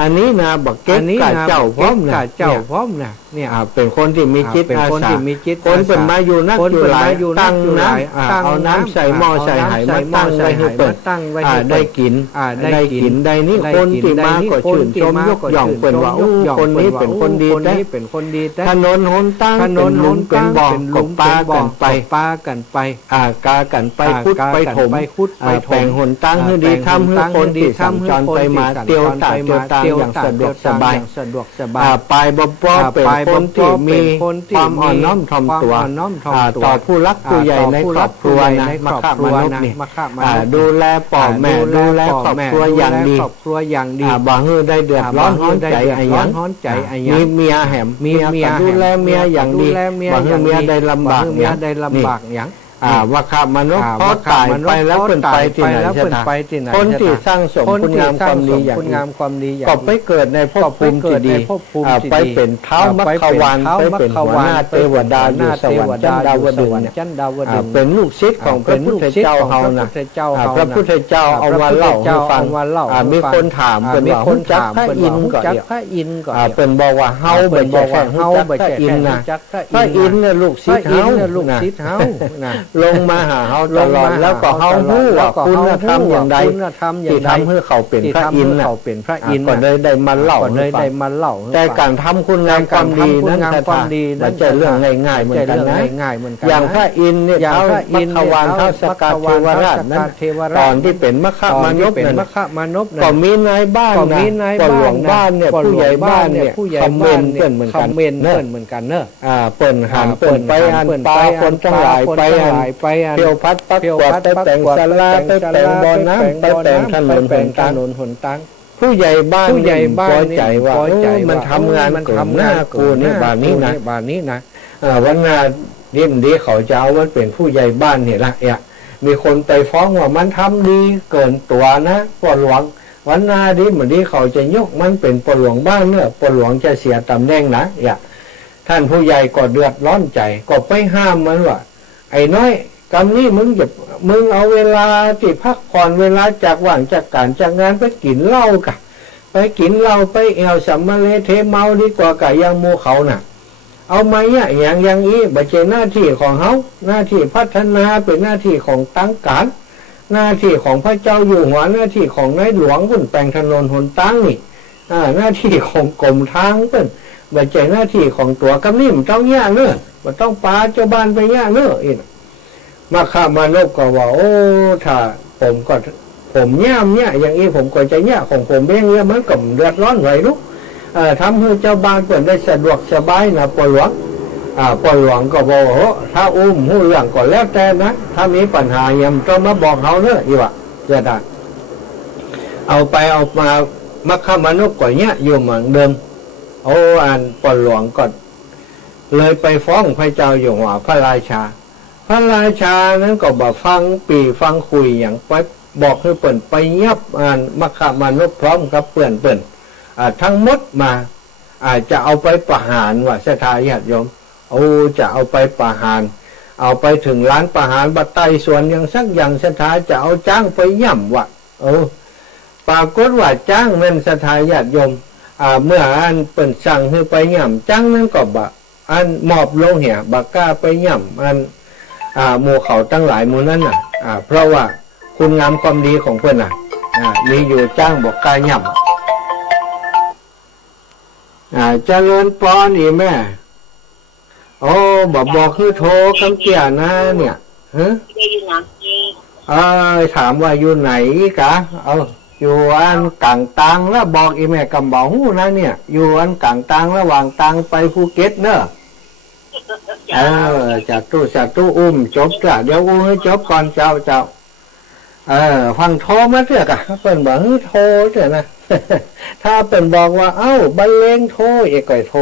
อันนี้นะบักเก็ตกาเจ้าพร้อมนะเนี่ยเป็นคนที่มีจิตอาสาคนเป็นมาอยู่นักอยู่หลายตั้งน้ำเอาน้ำใส่หม้อใส่ไหมาตั้งไว้ให้เปิดได้กินได้นี่คนที่มาก็ชื่นชมยกย่องเป็นว่าคนนี้เป็นคนดีแต่ถนนหนตั้งเป็นหลุมเป็นบ่อก็ปากันไปกากันไปขุดไปถมแปลงหนตั้งให้ดีทำให้คนที่สัญจรไปมาเตียวตามอย่างสะดวกสบายปลายบ่เป็นคนที่มีความอ่อนน้อมถ่อมตัวต่อผู้รักผู้ใหญ่ในครอบครัวนะมาฆ่ามนุษย์นี่ดูแลพ่อแม่ดูแลครอบครัวอย่างดีบ่ฮือได้เดือดร้อนฮ้อนใจไอ้ยังมีเมียแหมเมียดูแลเมียอย่างดีบ่ฮือเมียได้ลำบากอย่างว่าข้ามนุษย์พอตายไปแล้วเป็นไปที่ไหนใช่ไหมคนที่สร้างสมคุณงามความดีอย่างก็ไปเกิดในภพภูมิที่ดีไปเป็นเท้ามัคควานไปเป็นหัวหน้าเทวดาอยู่สวรรค์ชั้นดาวดึงส์เป็นลูกศิษย์ของพระพุทธเจ้าเฮานะพระพุทธเจ้าเอามาเล่าให้ฟังมีคนถามเป็นว่าหุ่นจักพระอินทร์ก็เป็นบอกว่าเฮาเป็นแค่หุ่นจักพระอินทร์นะพระอินทร์เนี่ยลูกศิษย์เฮานะลงมาหาเฮาตลอดแล้วก็เฮาฮู้ว่าคุณธรรมอย่างใดที่ทำให้เขาเป็นพระอินทร์ก็ได้มาเล่าแต่การทำคุณงามความดีนั้นมันจะเรื่องง่ายๆเหมือนกันนะอย่างพระอินทร์เนี่ยเขามัคควานเท้าสกาเทวราชนั้นตอนที่เป็นมัคคมานพนั้นก็มีนายบ้านนะก็หลวงบ้านเนี่ยผู้ใหญ่บ้านเนี่ยคอมเมนต์เปิ้นเหมือนกันเนอะเปิ้นหันเปิ้นไปหันปลาคนทั้งหลายไปเที่ยวพัดปักกวาดไปแต่งศาลาไปแต่งบ่อน้ำไปแต่งถนนหนทางผู้ใหญ่บ้านพอใจว่ามันทำงานกลุ่มหน้ากูนี่บ้านนี้นะวันงานยิ่มดีเขาจะเอามันเป็นผู้ใหญ่บ้านเนี่ยละมีคนไปฟ้องว่ามันทำดีเกินตัวนะปหลวงวันนาดีเหมือนที่เขาจะยกมันเป็นปหลวงบ้านเนอะปหลวงจะเสียตำแหน่งนะท่านผู้ใหญ่ก็เดือดร้อนใจก็ไปห้ามมันว่าไอ้น้อยกำนี้มึงเอาเวลาที่พักผ่อนเวลาจากว่างจากการจากงานไปกินเหล้ากะไปกินเหล้าไปแอวสัมมาเลเทเมาดีกว่ากะยังโมเขาน่ะเอาไหมอย่างนี้บัจเจหน้าที่ของเขาหน้าที่พัฒนาเป็นหน้าที่ของตั้งการหน้าที่ของพระเจ้าอยู่หัวหน้าที่ของนายหลวงหุ่นแปลงถนนหนตั้งนี่ หน้าที่ของกรมทางเปิ้นบ่ใช่หน้าที่ของตัวกำนิ่มต้องแย่เนื้อบ่ต้องปาเจ้าบ้านไปแย่เนื้ออีกมาข้ามานกก็ว่าโอ้ถ้าผมแย่เนี่ยอย่างนี้ผมก็จะแย่ของผมเองเนี่ยมันก็เดือดร้อนไว้ลูกทำให้เจ้าบ้านเปิ้นได้สะดวกสบายนะปหลวงปหลวงก็บอกโอ้ถ้าหู้เรื่องก็แล้วแต่นะถ้ามีปัญหายังต้องมาบอกเขาเนอะอีว่าจะได้เอามาข้ามานกก็เนี่ยอยู่เหมือนเดิมโอ้ปหลวงก็เลยไปฟ้องพระเจ้าอยู่หัวพระราชานั้นก็บอกฟังคุยอย่างไปบอกให้เปิ่นไปยับมาข้ามานกพร้อมกับเปิ่นทั้งหมดมาจะเอาไปประหารว่าศรัทธาญาติโยมจะเอาไปประหารเอาไปถึงร้านประหารบัดไตส่วนอย่างสักอย่างศรัทธาจะเอาจ้างไปย่ำว่ะปรากฏว่าจ้างนั้นศรัทธาญาติโยมเมื่อเปิ่นสั่งให้ไปย่ำจ้างนั้นก็มอบลงเหี่ยบักกล้าไปย่ำหมู่เขาตั้งหลายหมู่นั้นเพราะว่าคุณงามความดีของเพื่อนมีอยู่จ้างบอกกล้าย่ำเจริญปอนอีแม่บอกคือโทรคำเกี่ยนะเนี่ยถามว่าอยู่ไหนกะอยู่กลางตังแล้วบอกอีแม่กำบอกหูนะเนี่ยอยู่กลางตังระหว่างตังไปภูเก็ตเนอะจากตู้อุ้มจบจ้ะเดี๋ยวอุ้มให้จบก่อนเจ้าฟังโทรมาเถอะกะเปิ่นบอกโทรเถอะนะถ้าเปิ่นบอกว่าบรรเลงโทรเอกไก่โทร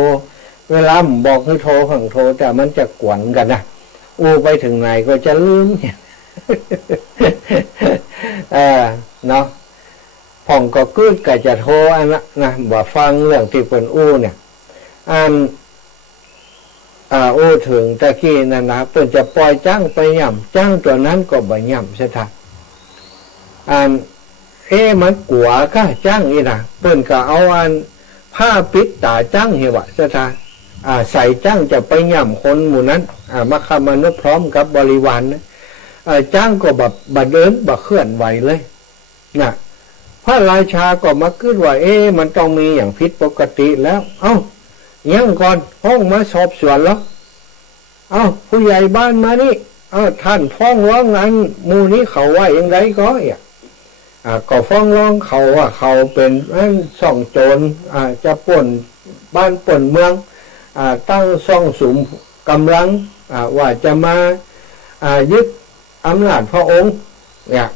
เวลาบอกให้โทรฟังโทรแต่มันจะกวนกันนะไปถึงไหนก็จะลืมเนี่ยเนาะผ่องก็กึดก็จะโทรนะบอกฟังเรื่องที่เปิ่นเนี่ยถึงตะกี้นั่นนะเปิ่นจะปล่อยจ้างไปย่ำจ้างตัวนั้นก็บ่ย่ำใช่ไหมมันกลัวก็จ้างนี่นะเปิ่นก็เอาผ้าปิดตาจ้างเหี้ยวะใช่ไหมใส่จ้างจะไปย่ำคนหมู่นั้นมาคำมนุษย์พร้อมกับบริวารนะจ้างก็แบบบเดินเคลื่อนไหวเลยนะพระราชาก็มาคิดว่ามันต้องมีอย่างผิดปกติแล้วยังก่อนห้องมาสอบสวนแล้วผู้ใหญ่บ้านมานี่ท่านฟ้องร้องงานมูนี้เขาว่าอย่างไรก็ก็ฟ้องร้องเขาว่าเขาเป็นส่องโจรจะป่นบ้านป่นเมืองตั้งซ่องสุมกำลังว่าจะมายึดอำนาจพระองค์เนี่ย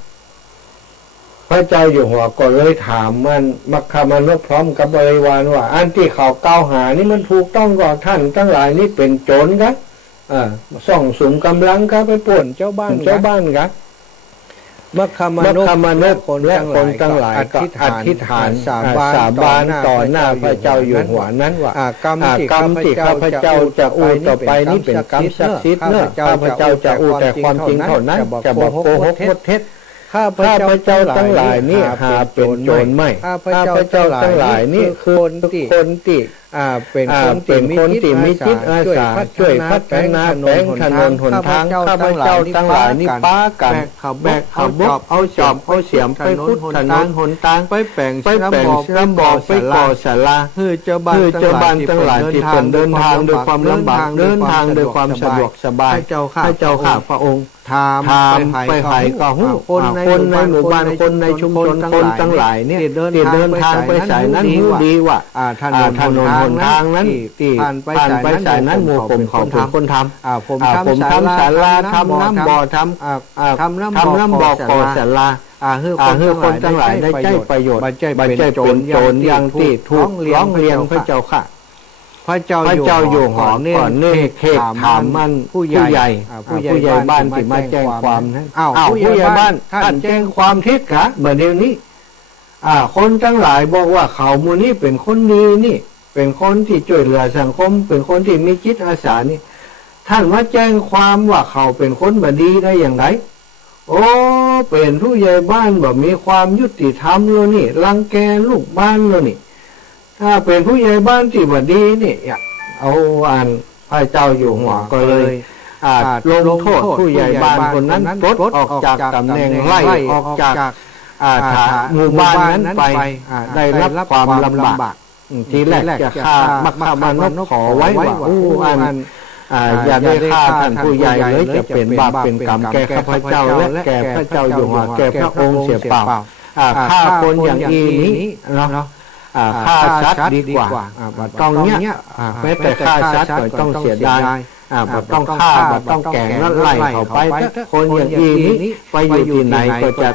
พระเจ้าอยู่หัวก็เลยถามมันมัคคามนุษย์พร้อมกับบริวารว่าอันที่เขากล่าวหานี่มันถูกต้องก็ท่านทั้งหลายนี่เป็นโจรกันส่องสุมกำลังกันไปป่นเจ้าบ้านกันมัคคามนุษย์และคนทั้งหลายก็อธิษฐานสาบานต่อหน้าพระเจ้าอยู่หัวนั้นว่ากรรมที่ข้าพเจ้าจะต่อไปนี้เป็นกรรมศักดิ์สิทธิ์เนอะข้าพเจ้าจะแต่ความจริงเท่านั้นจะบอกโกหกเท็จข้าพเจ้าทั้งหลายนี่หาเป็นโจรไม่ข้าพเจ้าทั้งหลายนี่คือคนที่เป็นคนที่มีจิตอาสาช่วยพัฒนาแปลงถนนหนทางข้าพเจ้าทั้งหลายนี่ป้ากันแบกเขาบกเอาจอบเอาเสียมไปขุดถนนหนทางไปแปลงน้ำบ่อไปก่อศาลาเจ้าบ้านทั้งหลายที่เดินทางโดยความลำบากเดินทางโดยความสะดวกสบายให้เจ้าข้าพระองค์ถามไปไผ่ก็หูคนในหมู่บ้านคนในชุมชนคนทั้งหลายเนี่ยที่เดินทางไปสายนั้นหูดีว่าถนนหนทางนั้นที่ผ่านไปสายนั้นหมู่ผมของคนทำผมทำศาลาทำน้ำบ่อทำน้ำบ่อก่อศาลาคือคนทั้งหลายได้ใจประโยชน์บัจจัยเป็นโจรอย่างที่ถูกร้องเรียนพระเจ้าค่ะพระเจ้าอยู่หอก่อนเนื่องเขตถามมันผู้ใหญ่บ้านที่มาแจ้งความนั้นผู้ใหญ่บ้านท่านแจ้งความเท็จค่ะเมื่อเดี๋ยวนี้คนทั้งหลายบอกว่าเขามูนี้เป็นคนดีนี่เป็นคนที่ช่วยเหลือสังคมเป็นคนที่มีจิตอาสานี่ท่านมาแจ้งความว่าเขาเป็นคนบดีได้อย่างไรเป็นผู้ใหญ่บ้านแบบมีความยุติธรรมแล้วนี่รังแกลูกบ้านแล้วนี่ถ้าเป็นผู้ใหญ่บ้านที่บดีนี่เอาพระเจ้าอยู่หัวก็เลยลงโทษผู้ใหญ่บ้านคนนั้นปลดออกจากตำแหน่งไล่ออกจาก ถ้าหมู่บ้านนั้นไปได้รับความลำบากทีแรกจะฆ่ามักฆ่ามนุษย์ขอไว้ว่าอย่าได้ฆ่าท่านผู้ใหญ่เลยจะเป็นบาปเป็นกรรมแก่ข้าพเจ้าและแก่พระเจ้าอยู่หัวแก่พระองค์เสียเปล่าฆ่าคนอย่างนี้เนาะฆ่าสัตว์ดีกว่าต้องเนี้ยแม้แต่ฆ่าสัตว์ก็ต้องเสียดายต้องฆ่าต้องแกงแล้วไล่เขาไปคนอย่างนี้ไปอยู่ที่ไหนก็จะ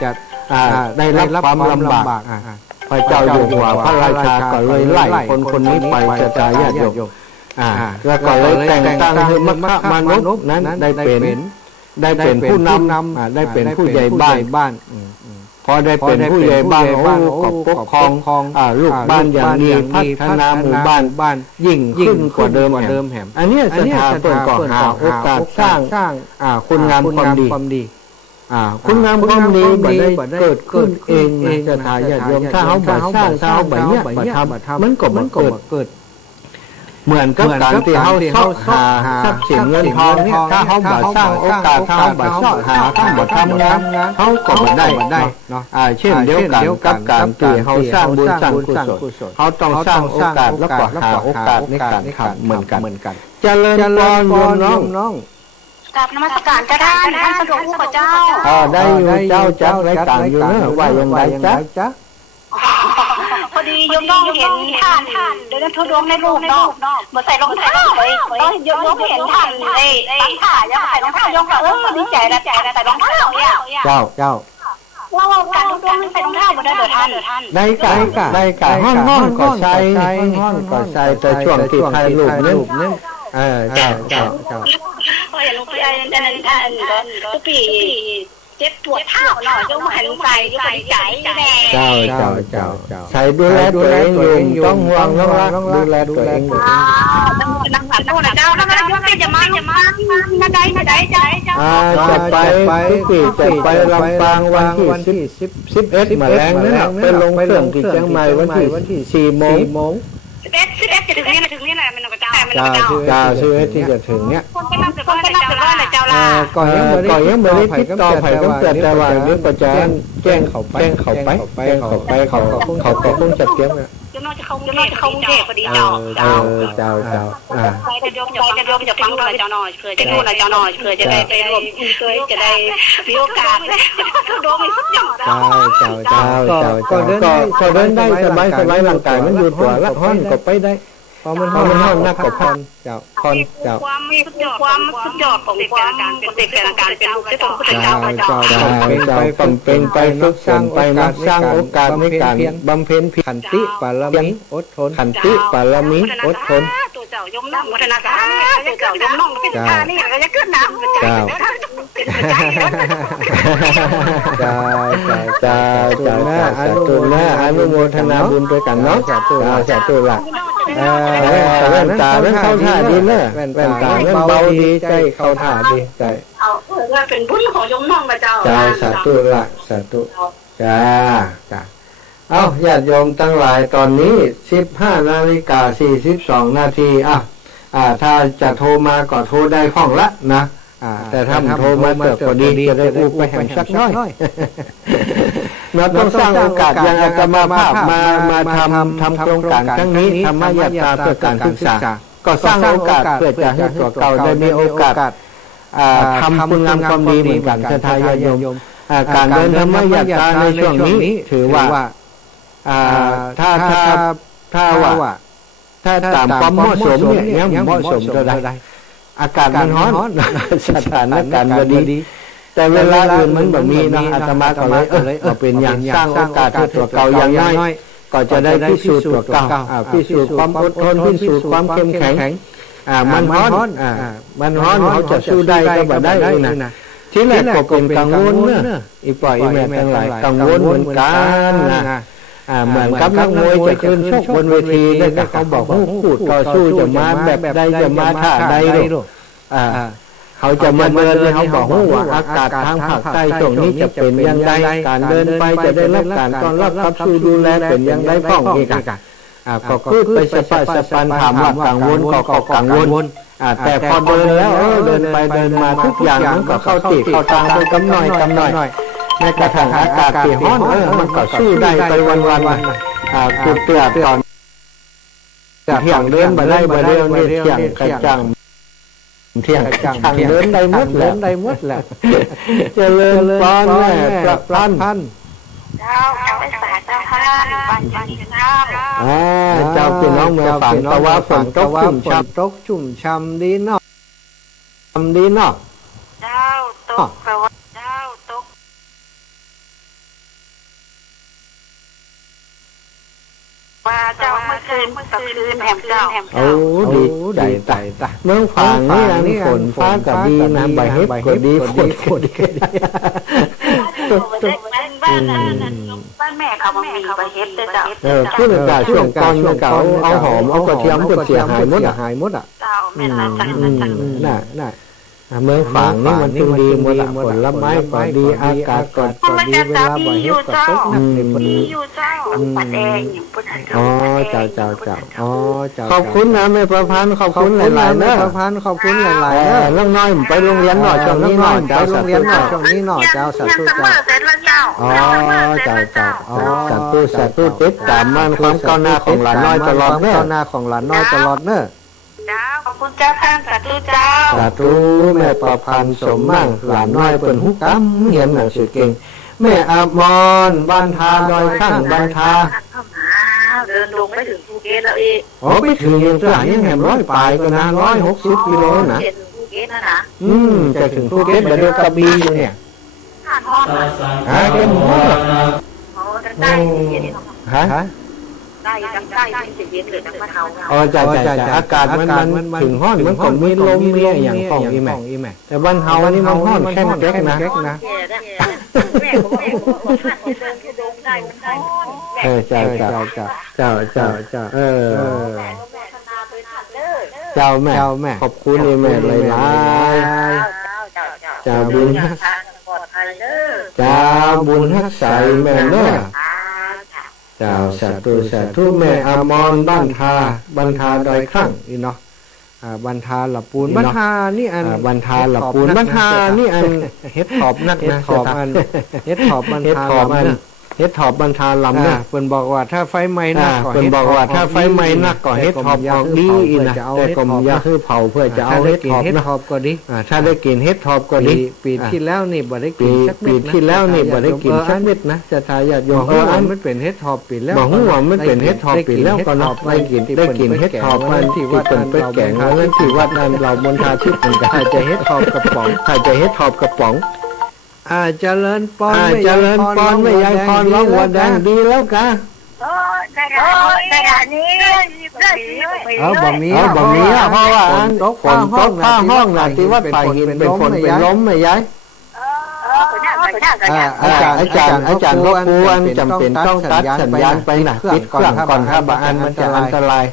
ได้รับความลำบากพระเจ้าอยู่หัวพระราชาก็เลยไล่คนนี้ไปจะตายญาติโยมแล้วก็เลยแต่งตั้งให้มัคคะมนุษย์นั้นได้เป็นผู้นำได้เป็นผู้ใหญ่บ้านพอได้เป็นผู้ใหญ่บ้านก็ปกครองลูกบ้านอย่างดีพัฒนาหมู่บ้านยิ่งขึ้นกว่าเดิมแหมอันนี้สถาปนิกก็หาโอกาสสร้างคุณงามความดีคุณงามความดีบ่ได้เกิดขึ้นเองจะทายาทโยมถ้าเขาบ่สร้างถ้าเขาบ่เนี้ยบ่ทำมันก็เกิดเหมือนกับการที่เขาสอบหาทรัพย์สินเงินทองเนี่ยถ้าเขาบ่สร้างโอกาสถ้าเขาบ่สอบหาถ้าบ่ทำงานเขาก็บ่ได้เนาะเช่นเดียวกันกับการที่เขาสร้างบุญสร้างกุศลเขาต้องสร้างโอกาสแล้วก็หาโอกาสในการทำเหมือนกันเจริญพรโยมน้องกราบนมัสการเจ้าท่านสะดวกผู้เจ้าได้อยู่เจ้าจักรายการอยู่เนอะว่ายังไงจ๊ะพอดีโยมน้องเห็นท่านเดินทุดงในรูปน้องมาใส่รองเท้าเลยโยมน้องเห็นท่านตั้งขายังใส่รองเท้าโยมก็ดีใจนะใส่รองเท้าเนี่ยเจ้าว่าการทุดงใส่รองเท้ามาได้เด้อท่านได้กะห้องก็ใส่แต่ช่วงที่ถ่ายรูปนั้นเจ้าพอเห็นลูกพี่ไอ้นั่นท่านก็ปีเจ็บปวดเท้าหน่อยยกหันใส่ยกใจแน่เจ้าใส่ดูแลตัวเองอยู่ต้องห่วงน้องดูแลตัวเองต้องนักสัตว์นะเจ้าแล้วยกไปจะมานาได้จะไปทุกปีจะไปลำปางวันที่11มาแรงนั่นไปลงเครื่องที่เชียงใหม่วันที่4 โมง11จะถึงนี่แหละมันก็เจ้า11ที่จะถึงเนี้ยก็ยังไม่ได้ติดต่อไผ่ก็แต่ว่าเรื่องประจานแจ้งเขาไปเขาก็คงจัดเตรียมเนี่ยจะเข้ากรุงเทพพอดีเจ้าจะฟังเจ้าหน่อยเพื่อจะดูเจ้าหน่อยเพื่อจะได้ไปรวมจะได้มีโอกาสดูไม่สุดยอดก็เดินได้สบายร่างกายมันอยู่ตัวละห้อนก็ไปได้พอมันห้อนนักก็พันเจ้าความสุดยอดของความเด็กเป็นการเป็นลูกที่ต้องเป็นเจ้าไปฝึกสร้างไปนักสร้างโอกาสในการบำเพ็ญขันติปารมีอดทนอดทนตัวเจ้ายมน้องวัฒนธรรมตัวเจ้ายมน้องเป็นท่านี่ก็จะขึ้นน้ำเป็นใจอนุโมทนาบุญด้วยกันเนาะสาธุละแว่นตาเรื่องเข้าท่าดีนะแว่นตาเรื่องเบาดีใจเข้าท่าดีใจว่าเป็นบุญของยมน้องมาเจ้าสาธุละสาธุจ้าญาติโยมทั้งหลายตอนนี้15:42 ถ้าจะโทรมาก็โทรได้ห้องละนะแต่ถ้าโทรมาเติบพอดีจะได้อุปแห่งสักน้อยเราต้องสร้างโอกาสอย่างอาตมาภาพมาทำโครงการครั้งนี้ธรรมยาตราเพื่อการศึกษาก็สร้างโอกาสเพื่อจะให้ตัวเก่าได้มีโอกาสทำคุณงามความดีเหมือนกันศรัทธาญาติโยมการเดินธรรมยาตราในช่วงนี้ถือว่าถ้าตามความเหมาะสมเนี่ยเหมาะสมเท่าใดอากาศมันร้อนสถานการณ์บ่ดีแต่เวลาอื่นมันแบบมีนะอาตมาก็เลยเป็นอย่างสร้างโอกาสให้ตัวเก่าอย่างน้อยก็จะได้พิสูจน์ตัวเก่าพิสูจน์ความอดทนพิสูจน์ความเข้มแข็งมันร้อนเขาจะสู้ได้ก็บ่ได้นะที่แรกก็เป็นกังวลเนอะอีปล่อยแม่ทั้งหลายกังวลเหมือนกันนะเหมือนกับนักมวยจะขึ้นชกบนเวทีแล้วเขาบอกว่าคู่ต่อสู้จะมาแบบใดจะมาท่าใดเขาจะมาเดินเขาบอกว่าอากาศทางภาคใต้ตรงนี้จะเป็นอย่างไรการเดินไปจะได้รับการต้อนรับรับสู้ดูแลเป็นอย่างไรพ้องอีกก็พูดไปสปันถามว่ากังวลก็กังวลแต่พอเดินแล้วเดินไปเดินมาทุกอย่างมันก็เข้าติเข้าทางไปกำหน่อย แม้กระทั่งอากาศที่ร้อนมันก็สู้ได้ไปวันๆกูเตือนตอนเที่ยงเดินมาได้มาเร็วนี่เที่ยงกระจังเดินได้หมดแหละเจริญพรแม่ประพันธ์ เจ้าไอ้สาเจ้าค่ะบ้านนี้เจ้า เจ้าพี่น้องเมืองฝั่งตะวันฝนตกชุ่มช่ำดีเนาะเจ้าตกแปลว่าเจ้าตกว่าเจ้าเมื่อคืนแหมเจ้า โอ้ดีใจเมืองฝั่งนี่ฝนฟ้าก็ดีนะใบเฮ็ดก็ดีฝนก็ดีบ้านแม่เขามีใบเฮ็ดด้วยเจ้าคือในการช่วงก่อนเก่าเอาหอมเอากระเทียมก็เสียหายหมดอ่ะเจ้าแม่ละน่ะเมืองฝั่งนี่มันจึงดีหมดผลไม้ก็ดีอากาศก็ดีเวลาใบเฮ็ดก็ตกนักนี่พอดีปัดแดงอ๋อเจ้าอ๋อเจ้าขอบคุณนะแม่ประพันธ์ขอบคุณหลายๆเนอะประพันธ์ขอบคุณหลายๆเรื่องน้อยไปโรงเรียนหน่อยช่วงนี้หน่อยไปโรงเรียนหน่อยช่วงนี้หน่อยเจ้าสาธุเจ้าอ๋อเจ้าอ๋อสาธุติดตามมันความก้าวหน้าของหลานน้อยตลอดเนอะก้าวหน้าของหลานน้อยตลอดเนอะเจ้าขอบคุณเจ้าท่านสาธุเจ้าสาธุแม่ประพันธ์สมมั่งหลานน้อยเปิ่นฮุกตั้มเรียนหนังสือเก่งแม่อมรบ้านทาดอยข้างบ้านทาเดินลงไปถึงภูเก็ตแล้วอีกไปถึงยังจะยังแหม100 ปลายก็นะ160 กิโลนะภูเก็ตนะจะถึงภูเก็ตแบบเดียวกระบี่อยู่เนี่ยเต็มหัวฮะได้ที่เย็นเลยนะมาเฮาจ่าอากาศมันถึงห้อนมันก็มีลมมีอย่างของอีแม่แต่บ้านเฮานี่มันห้อนแค่แก๊กนะแม่ของแม่ท่านเดินทุดงได้มันได้เจ้าเจ้าแม่ขอบคุณแม่หลายๆเจ้าบุญเจ้าบุญฮักใสแม่เด้อเจ้าสาธุแม่อมรบ้านทาดอยข้างอีเนาะบันทาละปูนบันทานี่อันบันทาละปูนบันทานี่อันเฮ็ดถอบนักนะเฮ็ดถอบบันทาลำนะเฮ็ดถอบบันทาลำนะเพิ่นบอกว่าถ้าไฟไหม้นักก็เฮ็ดบอกว่าถ้าไฟไหม้นักก็เฮ็ดถอบออกดีอีนะแต่ก็อย่าคือเผาเพื่อจะเอาเฮ็ดถอบนะก็ดีถ้าได้กินเฮ็ดถอบก็ดีปีที่แล้วนี่บ่ได้กินสักเม็ดปีที่แล้วนี่บ่ได้กินสักเม็ดนะจะทายญาติโยมอันมันเป็นเฮ็ดถอบปีแล้วบ่ฮู้ว่ามันเป็นเฮ็ดถอบปีแล้วก็นับได้กินเฮ็ดถอบมันที่วัดเพิ่นไปแกงนั้นที่วัดนั้นเรามณฑาทิพย์เพิ่นก็จะเฮ็ดถอบกระป๋องเจริญปอนไม่ยายพรร้องว่าดังดีแล้วกะแต่นี้บ่มีเพราะว่าฝนตกฟ้าห้องน่ะที่วัดฝ่ายหินเป็นฝนเป็นลมไหมยายอาจารย์รบกวนจำเป็นต้องตัดสัญญาณไปนะปิดเครื่องก่อนถ้าบางอันมันจะอันตราย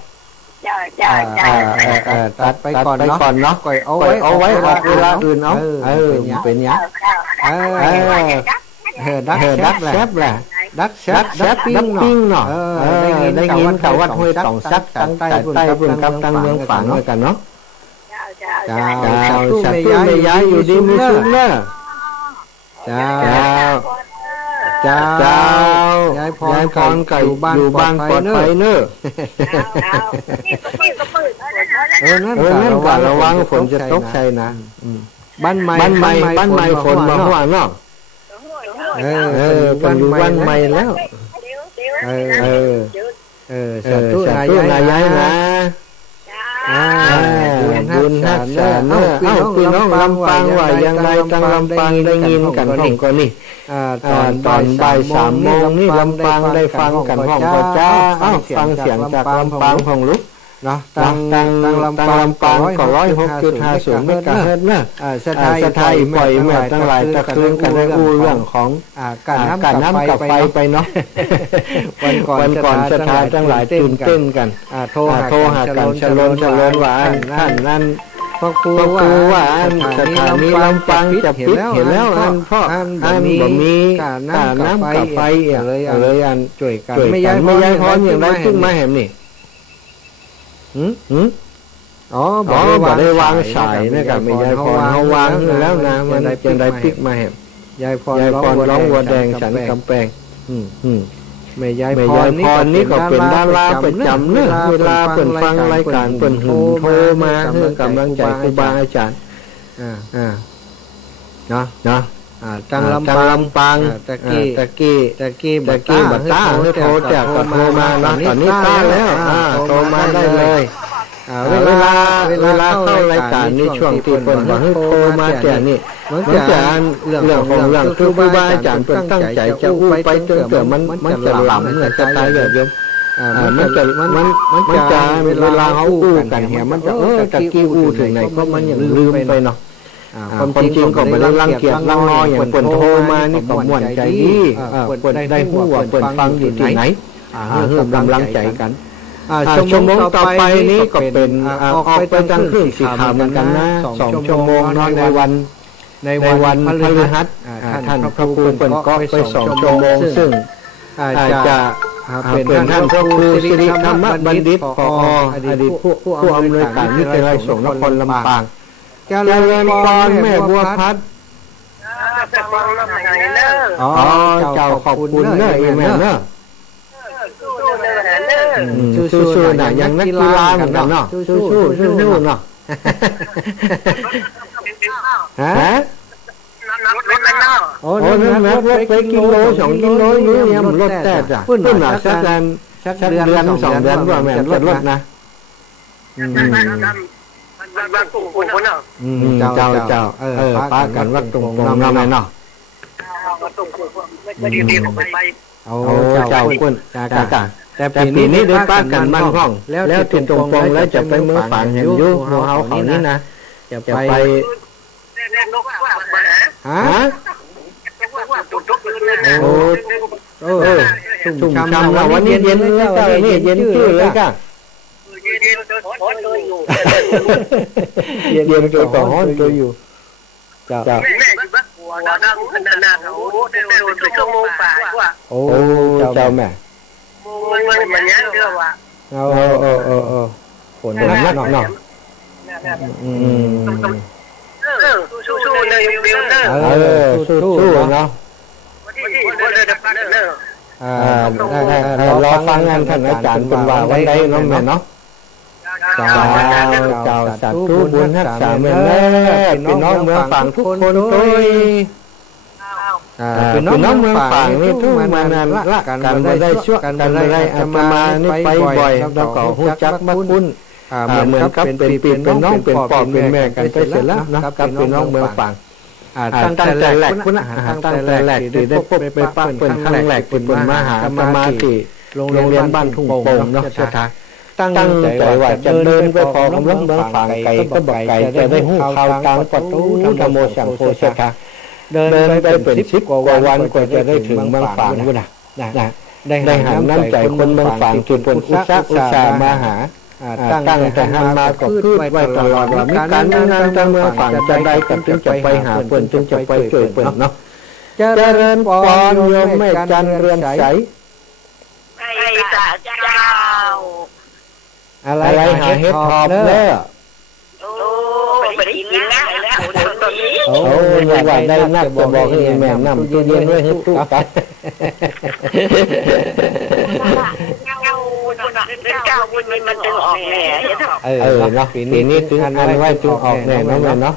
ตัดไปก่อนเนาะเอาไว้ออกเวลาอื่นเอาเป็นยังดักแซบแหละดักปิ้งเนาะได้ยินข่าวว่าห้วยต่องซักตั้งใต้บนกับตั้งเมืองฝังด้วยกันเนาะเจ้าสัตว์ตู้ไม่ย้ายอยู่ดีมีสุขเนอะเจ้ายายพรไก่อยู่บ้านปลอดภัยเนอะนั่นก็ระวังฝนจะตกใช่นะบ้านใหม่ฝนมาหัวเนาะเป็นอยู่บ้านใหม่แล้วสาธุนายายนะบุญฮักษาเนอะพี่น้องลำปางว่ายังไงตั้งลำปางได้ยินกันห้องก็นี่ตอนบ่าย3 โมงนี่ลำปางได้ฟังกันห้องก็จ้าฟังเสียงจากลำปางของลุกเนาะตั้งลำปางก็106.50 เมกะเฮิรตซ์นะสถายปล่อยแม่ตั้งหลายตะคืนกันได้อู้เรื่องของการน้ำกับไฟไปเนาะวันก่อนสถายตั้งหลายตื่นเต้นกันโทรหากันชลนว่าท่านนั้นพ่อครูว่าสถานีลำปางจะปิดเห็นแล้วเพราะบ่มีน้ำกับไฟเลยช่วยกันไม่ย้ายพรอย่างไรขึ้นมาแหมนี่บอกได้วางสายนะครับไม่ยายพรเขาวางแล้วนะมันจะได้ปิกมาแหม ยายพร ยายพรร้องวัวแดงฉันกำแพงแม่ยาย แม่ พ ยาย ร พรนี่ก็เป็นดาราประจำเนอะเวลาเปิ่นฟังรายการเปิ่นโทรมาให้กำลังใจครูบาอาจารย์เนาะจังลำปางตะกี้บัตต้าให้โทรจากโทรมาเนาะตอนนี้ต้าแล้วโทรมาได้เลยเวลาเข้ารายการนี่ช่วงที่เปิ่นบอกให้โทรมาแต่นี่มันจะเรื่องของเรื่องคือครูบาอาจารย์เปิ่นตั้งใจจะอู้ไปจนเกิดมันจะหล่ำเนี่ยจะตายแบบเดิมมันจะเวลาเขาอู้กันเหี่ยมันจะตะกี้อู้ถึงไหนก็มันยังลืมไปเนาะความจริงก็ไม่ได้รังเกียจรังงออย่างเปิ่นโทรมานี่ก็ม่วนใจดีเปิ่นได้ฮู้ว่าเปิ่นฟังอยู่ที่ไหนเพิ่มกำลังใจกันชั่วโมงต่อไปนี้ก็เป็นออกไปทางครึ่งสีขาวเหมือนกันนะ2 ชั่วโมงนอนในวันพฤหัสท่านพระครูเปิ่นก็ไป2 ชั่วโมงซึ่งอาจจะเป็นท่านพระครูสิริธรรมบัณฑิตผออดีตผู้อำนวยการวิทยาลัยสงฆ์นครลำปางเจริญพรแม่บัวพัดเจ้าขอบคุณเนอะแม่เนอะสู้ๆนะยังนักกีฬาเหมือนกันเนาะสู้ๆเนาะฮะโอ้นักรถไปกิโล2 กิโลนี่เนี่ยมันรถแต่จ้ะเพิ่นน่ะสักเดือน2 เดือนว่าแม่นรถนะเจ้าป้ากันวัดตรงๆเนาะแม่เนาะเอาเจ้าคุณจ้าแต่ปีนี้ได้ป้ากันมันห้องแล้วถึงตรงๆแล้วจะไปเมืองฝางเห็นอยู่หัวเฮาเขานี่นะจะไปฮะชุ่มฉ่ำวันนี้เย็นเลยจ้านี่เย็นชื่อเลยจ้าเย็นตัวต่อห้อนตัวอยู่จ้าโอ้เจ้าแม่ฝนนักเนาะสู้เนาะรอฟังงานท่านอาจารย์เป็นว่าไว้ได้เนาะแม่เนาะเจ้าสาธุบุญรักษาแม่พี่น้องเมืองฝางทุกคนด้วยพี่น้องเมืองฝางนี่ทุกมานานละกันไม่ได้ช่วยกันไม่ได้อาตมานี่ไปบ่อยแล้วก็ฮู้จักมักคุ้นเหมือนกับเป็นปีเป็นน้องเป็นพ่อเป็นแม่กันไปเสร็จแล้วนะกับพี่น้องเมืองฝางตั้งแต่แรกคุณตั้งแต่แรกที่ได้พบไปป้าเป็นครั้งแรกเป็นมาหาอาตมาที่โรงเรียนบ้านทุ่งโป่งเนาะชะทาตั้งใจว่าจะเดินไปขอกำลังเมืองฝางไก่ก็บอกไก่จะได้หู้ข่าวกลางประตูธรรมโมสังโฆชะทาเดินไปเป็น10 กว่าวันกว่าจะได้ถึงเมืองฝางนู่นน่ะได้หันน้ำใจคนเมืองฝางที่เป็นอุตส่าห์มาหาตั้งแต่หันมาก็พูดไว้ตลอดว่ามีการงานแต่เมืองฝางจะได้กันจึงจะไปหาเพิ่นจึงจะไปช่วยเพิ่นเนาะเจริญพรโยมแม่จันเรือนใสอะไรหาเฮ็ดหอบเด้อโอ้ยว่าได้นักจะบอกให้แม่นำตู้เย็นไว้ให้ตู้กันเนาะปีนี้ถึงอันไว้จึงออกแน่เนาะแม่เนาะ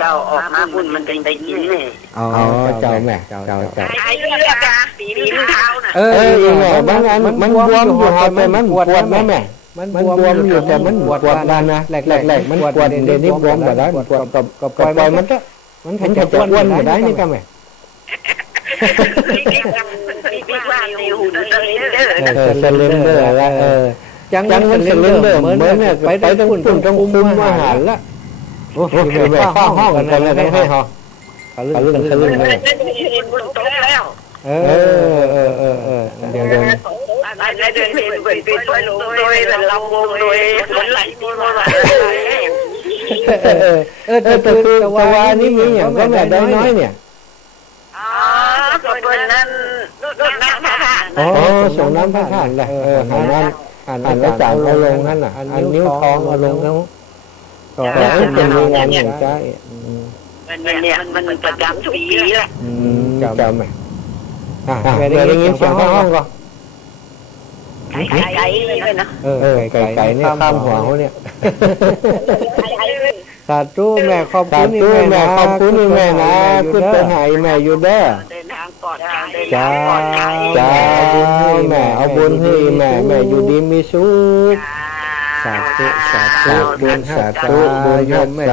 เจ้าออกมาบุญมันได้ยินนี่เจ้าแม่เจ้าไอ้เรื่องจ้ะปีนี้เท้าน่ะแม่บางอันมันบวมอยู่หอบไปมันปวดนะแม่มันบวมอยู่แต่มันปวดนานนะแรกมันปวดเดี๋ยวนี้บวมหมดแล้วปวดกับปล่อยมันจะอ้วนหมดได้นี่ก็แม่เซเลนเดอร์จังมันเซเลนเดอร์เหมือนเนี่ยไปต้องคุมอาหารละโอ้โหไปเข้าห้องกันเลยให้ฮะเขาเรื่องเลยเดี๋ยวอะไรเดินไปช่วยลงโดยลำวงโดยไหลมีมาแต่ว่านี่มีอย่างก็แบบน้อยเนี่ยก็เป็นนั้นน้ำพระธาตุส่งน้ำพระธาตุแหละหันแล้วจ่ายเอาลงนั่นน่ะอันนิ้วทองเอาลงแล้วก็เป็นงานอย่างใจ มันประจำทุกปีแหละ จำไหมเดี๋ยวได้ยินเสียงห้องก่อน ไก่เลยนะ ไก่เนี่ยข้ามหัวเขาเนี่ย สาธุแม่ขอบ สา คุณนี่ ธุ แม่ แม่ขอบคุณนี่แม่นะขึ้นไปหายแม่อยู่เด้อ เดินทางปลอดภัย จ้าจ้าแม่เอาบุญให้แม่อยู่ดีมีสุข สาธุสาธุบุญ สาธุบุญ โยมแม่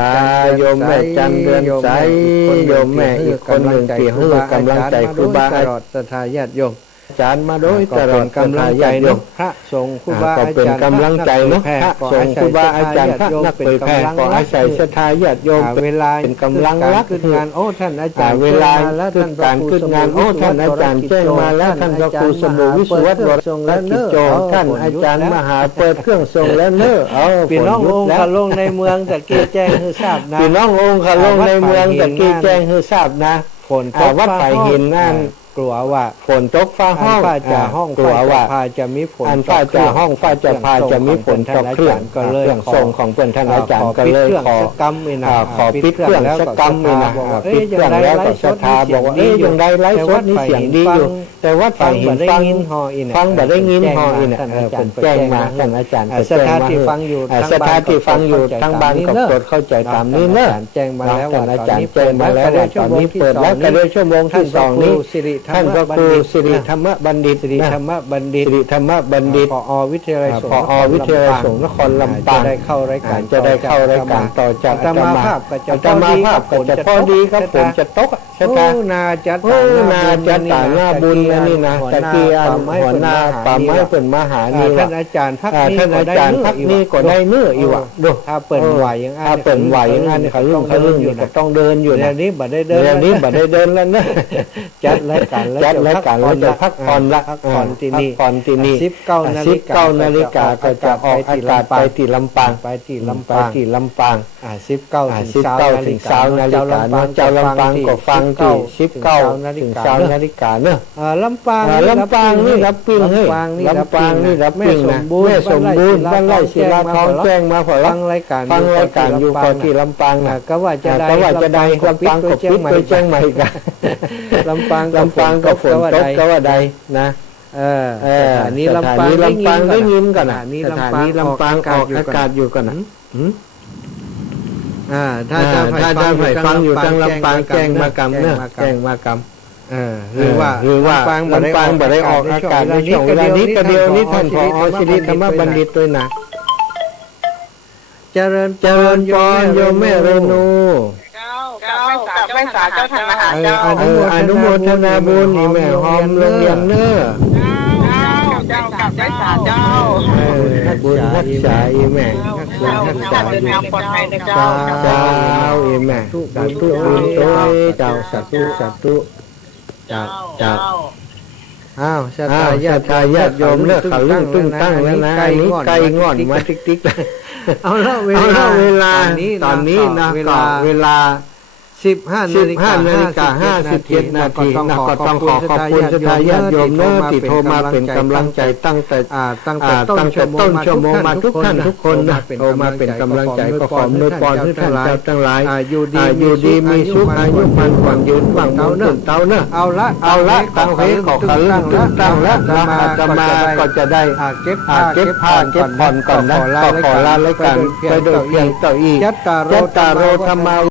โยมแม่จันเดือนใสโยมแม่อีกคนหนึ่งที่ให้กำลังใจครูบา ตลอดศรัทธาญาติโยม อาจารย์มาโดยตลอด กำลังใจเนาะพระสงฆ์ครูบา ก็ อา เป็น จารย์ กำลังใจเนาะพระสงฆ์ครูบาอาจารย์พระนักเผยแผ่ก็อาศัยศรัทธาญาติโยม เวลา เป็นกำลังรัก ขึ้นงานโอ้ท่านอาจารย์ เวลาขึ้นการขึ้นงานโอ้ท่านอาจารย์แจ้งมาแล้วท่านพระครูสมุวิสุวัตรวรกิจโจท่านอาจารย์มหาเปิดเครื่องทรงแล้วเนอะเอา พี่น้ององค์ แล้ว ขลงในเมืองตะกี้แจ้งให้ทราบนะ พี่น้ององค์ขลงในเมืองตะกี้แจ้งให้ทราบนะ ฝนตก วัดไผ่หินนั่น กลัวว่า ฝนตกฟ้าห้อง ฟ้าจะห้อง กลัวว่า พาจะมีฝน อันฟ้าจะห้องฟ้าจะพาจะมีฝนตกเครื่อง ก็เลย เครื่องทรงของเพื่อนท่านอาจารย์ก็เลยขอ สกรรมนี่นะ ขอปิดเครื่องสกรรมนี่นะปิดเครื่องแล้วก็ศรัทธาบอกว่ายังได้ไลฟ์สดนี่เสียงดีอยู่ แต่ว่าฟังบ่ได้ยินฟังบ่ได้ยินฮออีน่ะเป็นแจ้งมาท่านอาจารย์ สถานที่ฟังอยู่ สถานที่ฟังอยู่ทางบ้านกับกดเข้าใจตามนี้เนอะ แจ้งมาแล้ว ท่านอาจารย์แจ้งมาแล้วว่าตอนนี้เปิดแล้วก็เลยชั่วโมงที่สองนี้ท่านพระครูสิริธรรมบัณฑิต สิริธรรมบัณฑิต สิริธรรมบัณฑิต ผอวิทยาลัยสงฆ์ ผอวิทยาลัยสงฆ์นครลำปาง จะได้เข้ารายการ จะได้เข้ารายการต่อจากอาตมาภาพก็จะพอดีครับผมจะตกชะตา นาจัด นาจะตาหน้าบุญนี่นะตะกี้หัวหน้าป่าไม้เป็นมหานี่ ท่า ว่าน อาจารย์พักนี้ ท่านอาจารย์พักนี้ก็ได้เนื้ออีกว่ะดู ถ้าเปิดไหวอย่างนั้น ถ้าเปิดไหวอย่างนั้นเขาลุ่งเขาลุ่งอยู่ก็ต้องเดินอยู่ เดี๋ นะ ยวนี้บัดได้เดิน เดี๋ยวนี้บัดได้เดินแล้วนะ จัดรายการแล้ว จัดรายการแล้วจะพักผ่อนละ พักผ่อนที่นี่ พักผ่อนที่นี่ 19 นาฬิกา ก็จะออกอากาศไปที่ลำปาง ไปที่ลำ ไป ปาง ที่ลำปาง 19 ถึง20นาฬิกาเนาะเจ้าลำปางก็ฟังที่19ถึง20นาฬิกาเนาะ ลำปาง ลำปางนี่รับปิ้งเฮ้ยลำปางนี่รับปิ้งนะแม่สมบูรณ์บ้านไร่ศิลาทองแจ้งมาพอ ฟังรายการ อยู่พอที่ลำปางนะ ก็ว่าจะได้ ลำปางก็ปิดไปเชียงใหม่กัน ลำปาง ก็ฝนตกก็ว่าใดนะสถานีลำปาง ได้ยินก่อนนะ สถานีลำปางออกอากาศอยู่ก่อนนะถ้าไปฟังอยู่ทางลำปางแจ้งมากำเนอะแจ้งมากำหรือว่าลำปางบ่ได้ออกอากาศในช่วงเวลานี้ก็เดียวนี้ท่านผอสิริธรรมบัณฑิตด้วยนะเจริญพรโยมแม่เรนู ไม่สาเจ้าท่านมหาเจ้า อนุโมทนาบุญนี่แม่หอมลงเรียนเนอะ เจ้ากับไม่สาเจ้า บุญรักษาอีแม่บุญรักษาอยู่เจ้าอีแม่สาธุบุญตัวเจ้าสาธุเจ้าอ้าวศรัทธาญาติโยมเลิกเขาลุ่งตุ้งตั้งแล้วนะนี่ไก่งอนมาติ๊กๆเอาละเวลาตอนนี้นะก็เวลา15 นาฬิกา 57 นาทีนะก็ต้องขอบคุณศรัทธาญาติโยมเนอะที่โทรมาเป็นกำลังใจตั้งแต่ต้นชั่วโมงมาทุกท่านทุกคนนะโทรมาเป็นกำลังใจก็ขออวยพรให้ท่านเจ้าทั้งหลายอยู่ดีมีสุขอายุมันขวัญยืนหวังเต้าเนอะเอาละตั้งเฮขอขันตั้งแล้วอาตมาก็จะได้เก็บผ้าเก็บผ่อนก่อนนะก็ขอลารายการไปโดยเพียงต่ออีกจัตตาโรธรรมา